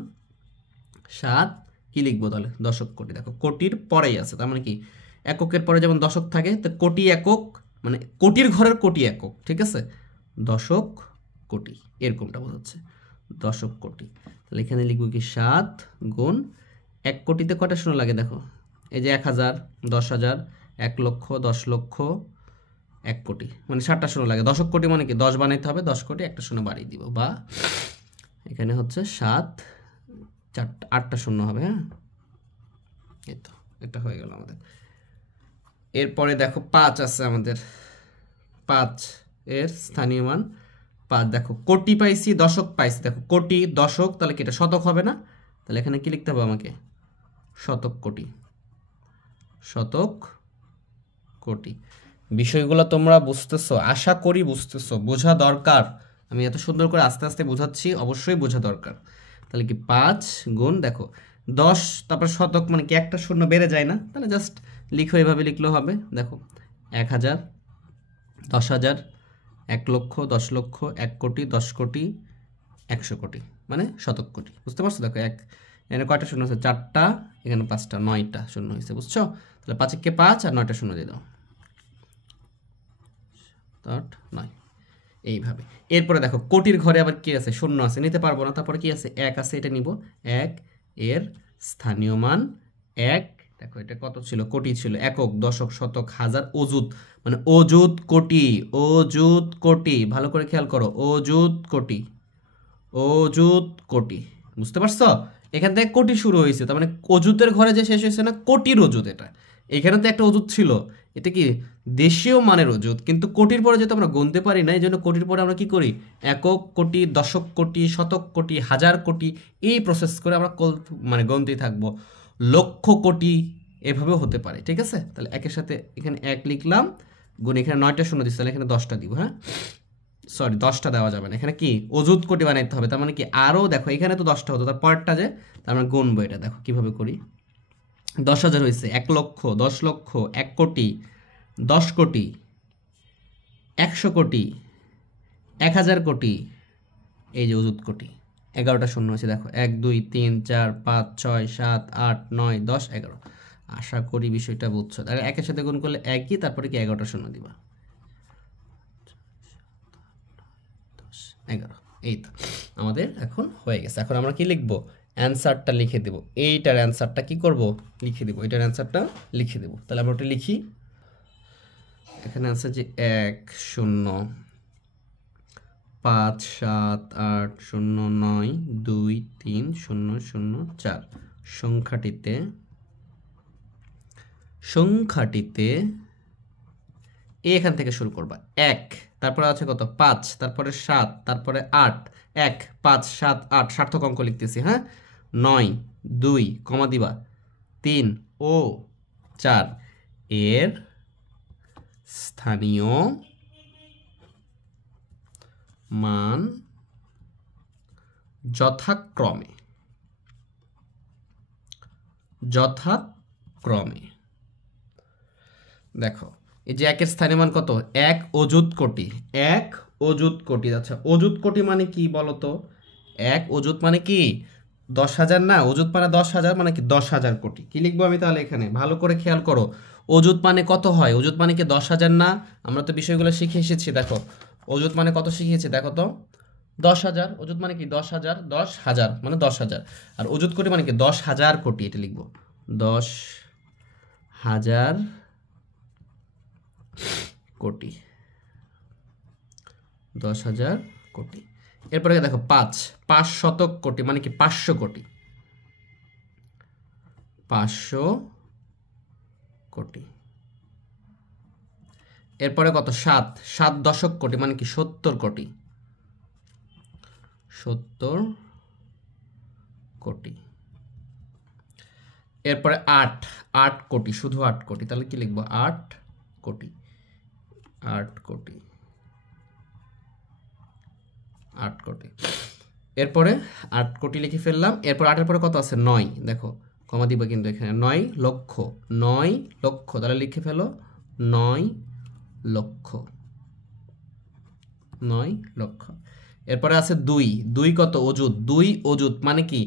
7, কি লিখবো তাহলে দশক কোটি। দেখো কোটির পরেই আছে, তার মানে কি এককের পরে যেমন দশক থাকে, তো কোটি একক মানে কোটির ঘরের কোটি একক, ঠিক আছে? দশক কোটি, এরকমটা বোঝাচ্ছে, দশক কোটি। তাহলে এখানে লিখবো কি 7 গুণ, 1 কোটিতে কটা শূন্য লাগে দেখো, এই যে 1000, 10,000, 1 লক্ষ, 10 লক্ষ, 1 কোটি, মানে 7টা শূন্য লাগে। দশক কোটি মানে কি 10 বানাইতে হবে, 10 কোটি, একটা শূন্য বাড়িয়ে দিব, বা এখানে হচ্ছে 7, 8টা শূন্য হবে, হ্যাঁ, এই তো এটা হয়ে গেল আমাদের। এরপরে দেখো 5 আছে আমাদের, 5 এর স্থানীয় মান 5, দেখো কোটি পাইছি, দশক পাইছি, দেখো কোটি দশক, তাহলে কি এটা শতক হবে না, তাহলে এখানে কি লিখতে হবে আমাকে, শতক কোটি, শতক কোটি। বিষয়গুলো তোমরা বুঝতেছো, আশা করি বুঝতেছো, বোঝা দরকার। আমি এত সুন্দর করে আস্তে আস্তে বোঝাচ্ছি, অবশ্যই বোঝা দরকার। তাহলে কি 5 গুণ, দেখো 10, তারপর শতক মানে কি একটা শূন্য বেড়ে যায় না, তাহলে জাস্ট লিখো, এভাবে লিখলেও হবে। দেখো 1000, 10,000, 1 লক্ষ, 10 লক্ষ, 1 কোটি, 10 কোটি, 100 কোটি, মানে শতক কোটি, বুঝতে পারছো? দেখো এখানে কয়টা শূন্য আছে, 4টা, এখানে 5টা, 9টা শূন্য হয়েছে, বুঝছো? তাহলে 5 কে 5 আর 9টা শূন্য দিয়ে দাও, 8, 9, এইভাবে। এরপরে দেখো কোটির ঘরে আবার কি আছে, শূন্য আছে, নিতে পারবো না, তারপরে কি আছে, 1 আছে, এটা নিব। 1 এর স্থানীয় মান 1, দেখো এটা কত ছিল, কোটি ছিল, একক, দশক, শতক, হাজার, অযুত, মানে অযুত কোটি, অযুত কোটি, ভালো করে খেয়াল করো, অযুত কোটি, অযুত কোটি, বুঝতে পারছো? এখান থেকে কোটি শুরু হয়েছে, তার মানে অযুতের ঘরে যে শেষ হয়েছে না, কোটির অযুত, এটা এখানে তো একটা অযুত ছিল, এটা কি দেশীয় মানের ওজুদ, কিন্তু কোটির পরে যেহেতু আমরা গুনতে পারি না, এই জন্য কোটির পরে আমরা কি করি, একক কোটি, দশক কোটি, শতক কোটি, হাজার কোটি, এই প্রসেস করে আমরা মানে গুনতেই থাকবো। লক্ষ কোটি এভাবেও হতে পারে, ঠিক আছে। তাহলে একের সাথে এখানে 1 লিখলাম, গুণ এখানে 9টা শূন্য দিচ্ছি, তাহলে এখানে 10টা দিব। হ্যাঁ, সরি 10টা দেওয়া যাবে না, এখানে কি অযুত কোটি বানাইতে হবে। তার মানে কি আরও দেখো এখানে তো 10টা হতো, তার পরেরটা যে, তার মানে গুনবো। এটা দেখো কিভাবে করি। 10,000 হয়েছে, 1 লক্ষ, 10 লক্ষ, 1 কোটি, 10 কোটি, 100 কোটি, 1000 কোটি, এই যে অযুত কোটি। 11টা শূন্য হয়েছে দেখো, 1 2 3 4 5 6 7 8 9 10 11। আশা করি বিষয়টা বুঝছো। তাহলে একের সাথে গুণ করলে একই, তারপরে কি 11টা শূন্য দিবা, 11। এই তো আমাদের এখন হয়ে গেছে। এখন আমরা কি লিখবো, অ্যান্সারটা লিখে দেব। এইটার অ্যান্সারটা কি করব, লিখে দেব। এইটার অ্যান্সারটা লিখে দেব। তাহলে আমরা ওটা লিখি। এখানে আছে যে 1 0 5 7 8 0 9 2 3 0 0 4। সংখ্যাটিতে এখান থেকে শুরু করবা 1, তারপরে আছে কত 5, তারপরে 7, তারপরে 8, 1 5 7 8 সার্থক অঙ্ক লিখতেছি। হ্যাঁ, 9 2 কমা দিবা 3 ও 4 এর স্থানীয় মান যথাক্রমে দেখো, এই যে 1 এর স্থানীয় মান কত, 1 অযুত কোটি। 1 অযুত কোটি। আচ্ছা, অযুত কোটি মানে কি বলতো, 1 অযুত মানে কি 10,000 না, অযুত মানে 10,000 মানে কি 10,000 কোটি। কি লিখবো আমি তাহলে এখানে, ভালো করে খেয়াল করো। অযুত মানে কত হয়, অযুত মানে কি 10,000 না, আমরা তো বিষয়গুলো শিখে এসেছি। দেখো অযুত মানে কত শিখিয়েছি, দেখো তো 10,000। অযুত মানে কি 10,000, 10,000 মানে 10,000। আর অযুত কোটি মানে কি 10,000 কোটি, এটা লিখবো 10,000 কোটি, 10,000 কোটি। এরপরে দেখো 5 শতক কোটি মানে কি 500 কোটি, 500 কোটি। এরপরে কত 7 দশক কোটি মানে কি 70 কোটি, 70 কোটি। এরপরে 8 কোটি, শুধু 8 কোটি, তাহলে কি লিখবো 8 কোটি, 8 কোটি, 8 কোটি। এরপরে 8 কোটি লিখে ফেললাম। এরপর 8 এর পরে কত আছে 9, দেখো কমা দিব কিন্তু এখানে 9 লক্ষ, 9 লক্ষ, তাহলে লিখে ফেলো 9 লক্ষ, 9 লক্ষ। এরপরে আছে 2 কত অযুত, 2 অযুত মানে কি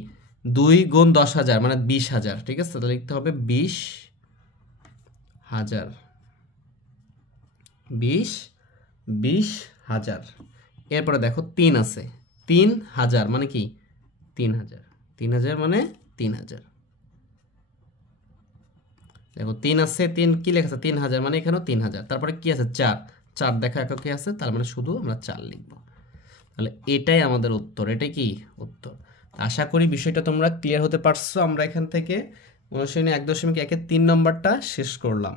2 গুণ 10,000 মানে 20,000, ঠিক আছে। তাহলে লিখতে হবে 20,000, 20,000। এরপরে দেখো 3 আছে, 3,000 মানে কি 3,000, 3,000 মানে 3,000। দেখো 3 আছে, 3 কি লেখা আছে 3,000 মানে এখানেও 3,000। তারপরে কি আছে 4 দেখা এককে আছে, তার মানে শুধু আমরা 4 লিখবো। তাহলে এটাই আমাদের উত্তর, এটাই কি উত্তর। আশা করি বিষয়টা তোমরা ক্লিয়ার হতে পারছো। আমরা এখান থেকে অনুশীলনী 1.1-এর 3 নম্বরটা শেষ করলাম।